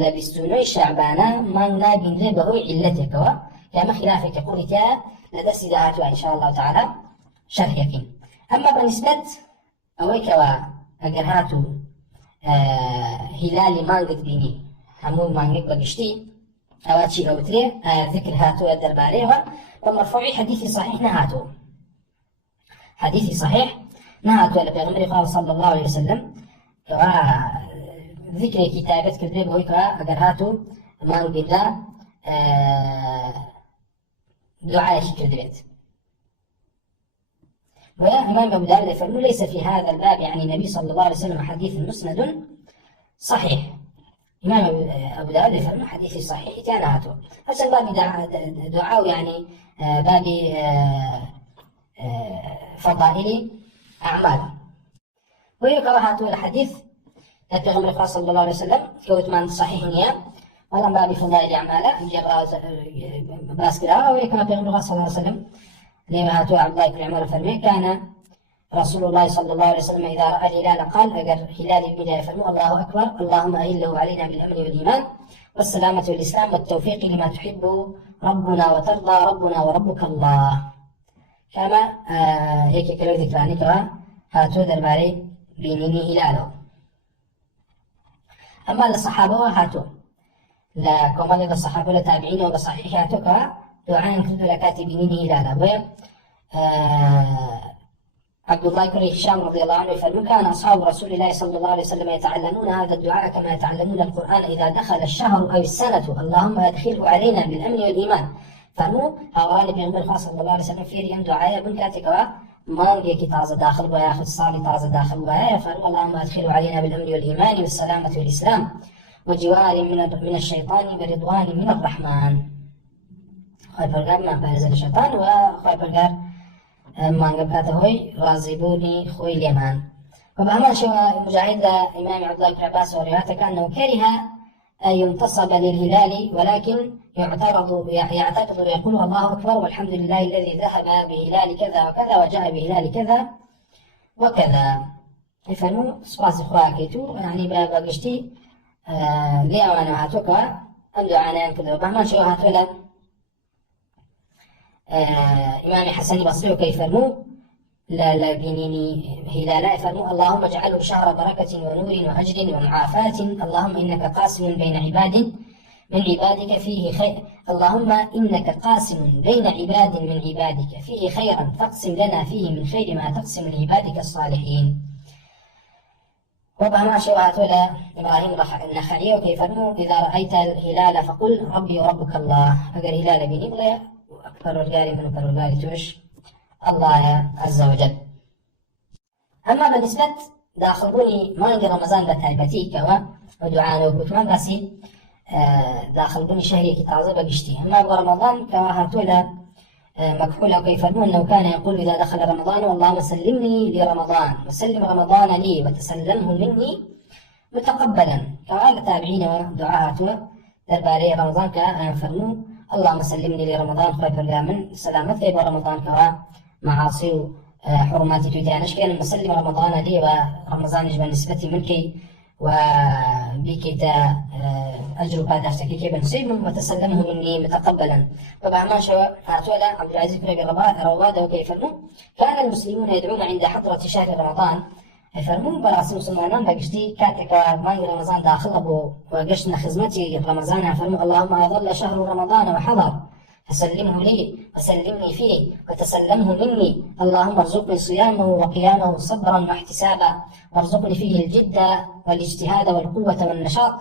لە 29 شەعبانە مانگ نابینرێ بەهۆی عیلەتێکەوە کە ئەمە خلافێکی قوڵی تایە لە دەرسی داهاتووە ئینشاء الله تعالی شەرحەکەین ئەمما بەنسبەت ئەوەی کەوا ئەگەر هاتوو هیلالی مانگت بینی هەموو مانگێک بەگشتی ئەوە چی ئەوترێ ذکر هاتووە دەربارەیەوە بە مەرفوعی حەدیثی صحیح نەهاتووە حەدیثی صحیح نەهاتووە لە پێغەمبەری خوا صلی الله عليه وسلم کەوا ذکرێکی تایبەت کردوێ بەوەی کەوا ئەگەر هاتوو مانگ بیندا دعایەکی کردوێت وإمام أبو داود يقول ليس في هذا الباب يعني النبي صلى الله عليه وسلم حديث مسند صحيح إمام أبو داود يقول حديث صحيح كان هاته هذا الباب دعاء يعني باب فضائل أعمال ويقرأ هاته الحديث النبي صلى الله عليه وسلم كوت من صحيح نيا ولا باب فضائل أعمال باسكرا ويقرأ النبي صلى الله عليه وسلم لما هاتوا عبد الله بن عمر فرمي كان رسول الله صلى الله عليه وسلم إذا رأى الهلال قال أجر هلال البداية فرموا الله أكبر اللهم أهله علينا بالأمن والإيمان والسلامة والإسلام والتوفيق لما تحب ربنا وترضى ربنا وربك الله. كما هيك كلو ذكراني كوا هاتو درباري بينيني هلاله. أما للصحابة هاتو لا كمان للصحابة للتابعين وبصحيح هاتو كوا دعاء كردو لكاتي بينيني هلاله. عبد الله بن هشام رضي الله عنه يقول كان أصحاب رسول الله صلى الله عليه وسلم يتعلمون هذا الدعاء كما يتعلمون القرآن إذا دخل الشهر أو السنة اللهم أدخله علينا بالأمن والإيمان. فمو هؤلاء بيغمر صلى الله عليه وسلم في ريم دعاء بنكاتك ما نجيكي تازة داخل وياخذ صالي تازة داخل ويا فمو اللهم أدخله علينا بالأمن والإيمان والسلامة والإسلام وجوار من الشيطان برضوان من الرحمن. خاي برقار ما بارز الشيطان وخاي برقار ما نقبته هوي راضيبوني خوي اليمان. وبهمان شو مجاهد إمام عبد الله بن عباس وروايته أنه كره أن ينتصب للهلال ولكن يعتقد ويقول الله أكبر والحمد لله الذي ذهب بهلال كذا وكذا وجاء بهلال كذا وكذا. يفهموا سباس إخواتكيتو يعني بقشتي ليه وأنا هاتوكا أمدو عنان كذا. وبهمان شو هاتولا إمام حسن بصري وكيفرموا لا بينيني هلالا يفرموا اللهم اجعله شهر بركة ونور وأجر ومعافاة اللهم إنك قاسم بين عباد من عبادك فيه خير اللهم إنك قاسم بين عباد من عبادك فيه خيرا فاقسم لنا فيه من خير ما تقسم لعبادك الصالحين. وبهما شوهات ولا إبراهيم النخعي وكيفرموا إذا رأيت الهلال فقل ربي وربك الله. أقر هلال بيني بلا أكبر رجالي من أكبر رجالي توش الله عز وجل. أما بالنسبة داخلوني مانجي رمضان بتايبتي كوا ودعانا وكتمان بسي داخلوني شهري كتازة بقشتي. أما برمضان كوا هاتولا مكحولة وكيفرمون أنه كان يقول إذا دخل رمضان اللهم سلمني لرمضان وسلم رمضان لي وتسلمه مني متقبلا. كوا التابعين ودعاء درباري رمضان كان فرموا اللهم سلمني لرمضان خير من سلامتك برمضان كوا معاصي حرماتي تدانش كان مسلم رمضان لي ورمضان يجب نسبتي ملكي وبيكي أجر بعد أفتكي بنسيب وتسلمه مني متقبلا. فبعما شو هاتولا عبد العزيز بن رواد وكيفرموا كان المسلمون يدعون عند حضرة شهر رمضان يفرمون براسي مسلمان بقشتي كاتك ماي رمضان داخل أبو وقشنا خدمتي رمضان يفرموا اللهم أظل شهر رمضان وحضر فسلمه لي وسلمني فيه وتسلمه مني اللهم ارزقني صيامه وقيامه صبرا واحتسابا وارزقني فيه الجد والاجتهاد والقوة والنشاط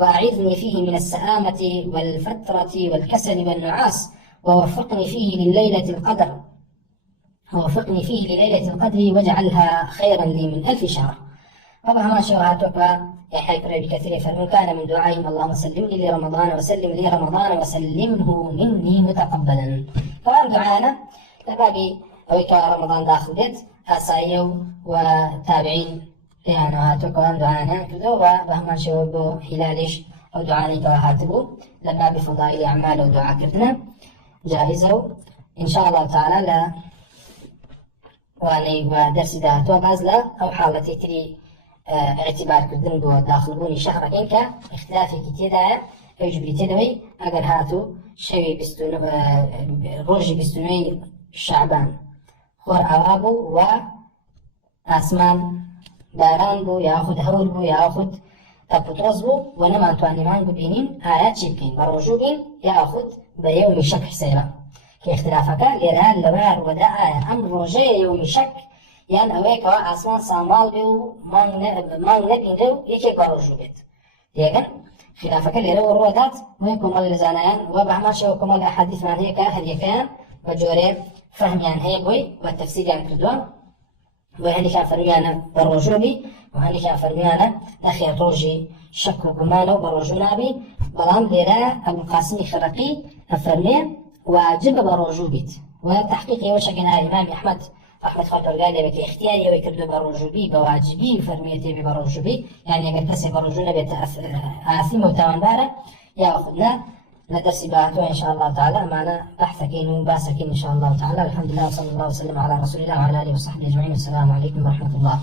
وأعذني فيه من السآمة والفترة والكسل والنعاس ووفقني فيه لليلة القدر واجعلها خيرا لي من 1000 شهر. طبعا ما شوهاتك يحيى بكثير فمن كان من دعائهم اللهم سلمني لرمضان وسلم لي رمضان وسلمه مني متقبلا. طبعا دعانا لبابي أو رمضان داخل بيت هاسايو وتابعين يعني هاتوك دعانا كذا وبهما شوبو هلاليش أو دعاني كهاتبو لبابي فضائل أعمال ودعاء كردنا جائزة إن شاء الله تعالى لا واني ودرس دهاتو بازلا أو حالتي تري اعتبار كردن بو داخلبوني شهر إنكا اختلافي كتيدا يجبري تدوي أقر هاتو شوي روجي بستنوي شعبان خور عوابو وآسمان داران بو ياخد هول بو ياخد تبطوز بو ونما توانيمان ببينين آيات شبكين بروجوبين ياخد بيومي شك حسيرا كي اختلافك لرهان لوار وداء أمر روجي يومي شك يعني أويك وآسمان سامال بيو مان نبين دو يكي بروجوبيت يغن خلافك لرو الروادات ويكم اللزانيان وبعماشي وكم الأحاديث عن هيك هديكان وجوري فهميان هيبوي والتفسير عن كردوان وهني كان فرميانا بالرجوبي وهني كان فرميانا داخل روجي شك وقمانو بالرجونابي بلان ديرا أبو القاسم خرقي فرمي وجب بالرجوبيت وتحقيقي وشكنا الإمام أحمد خاطر قال بك اختياري ويكردو بالرجوبي بواجبي فرميتي بالرجوبي يعني أقل كسي بالرجونا بيتأثيم وتواندارة يأخذنا ندرس بعته إن شاء الله تعالى معنا بحثكين وباسكين إن شاء الله تعالى. الحمد لله وصلى الله وسلم على رسول الله وعلى آله وصحبه أجمعين. السلام عليكم ورحمة الله.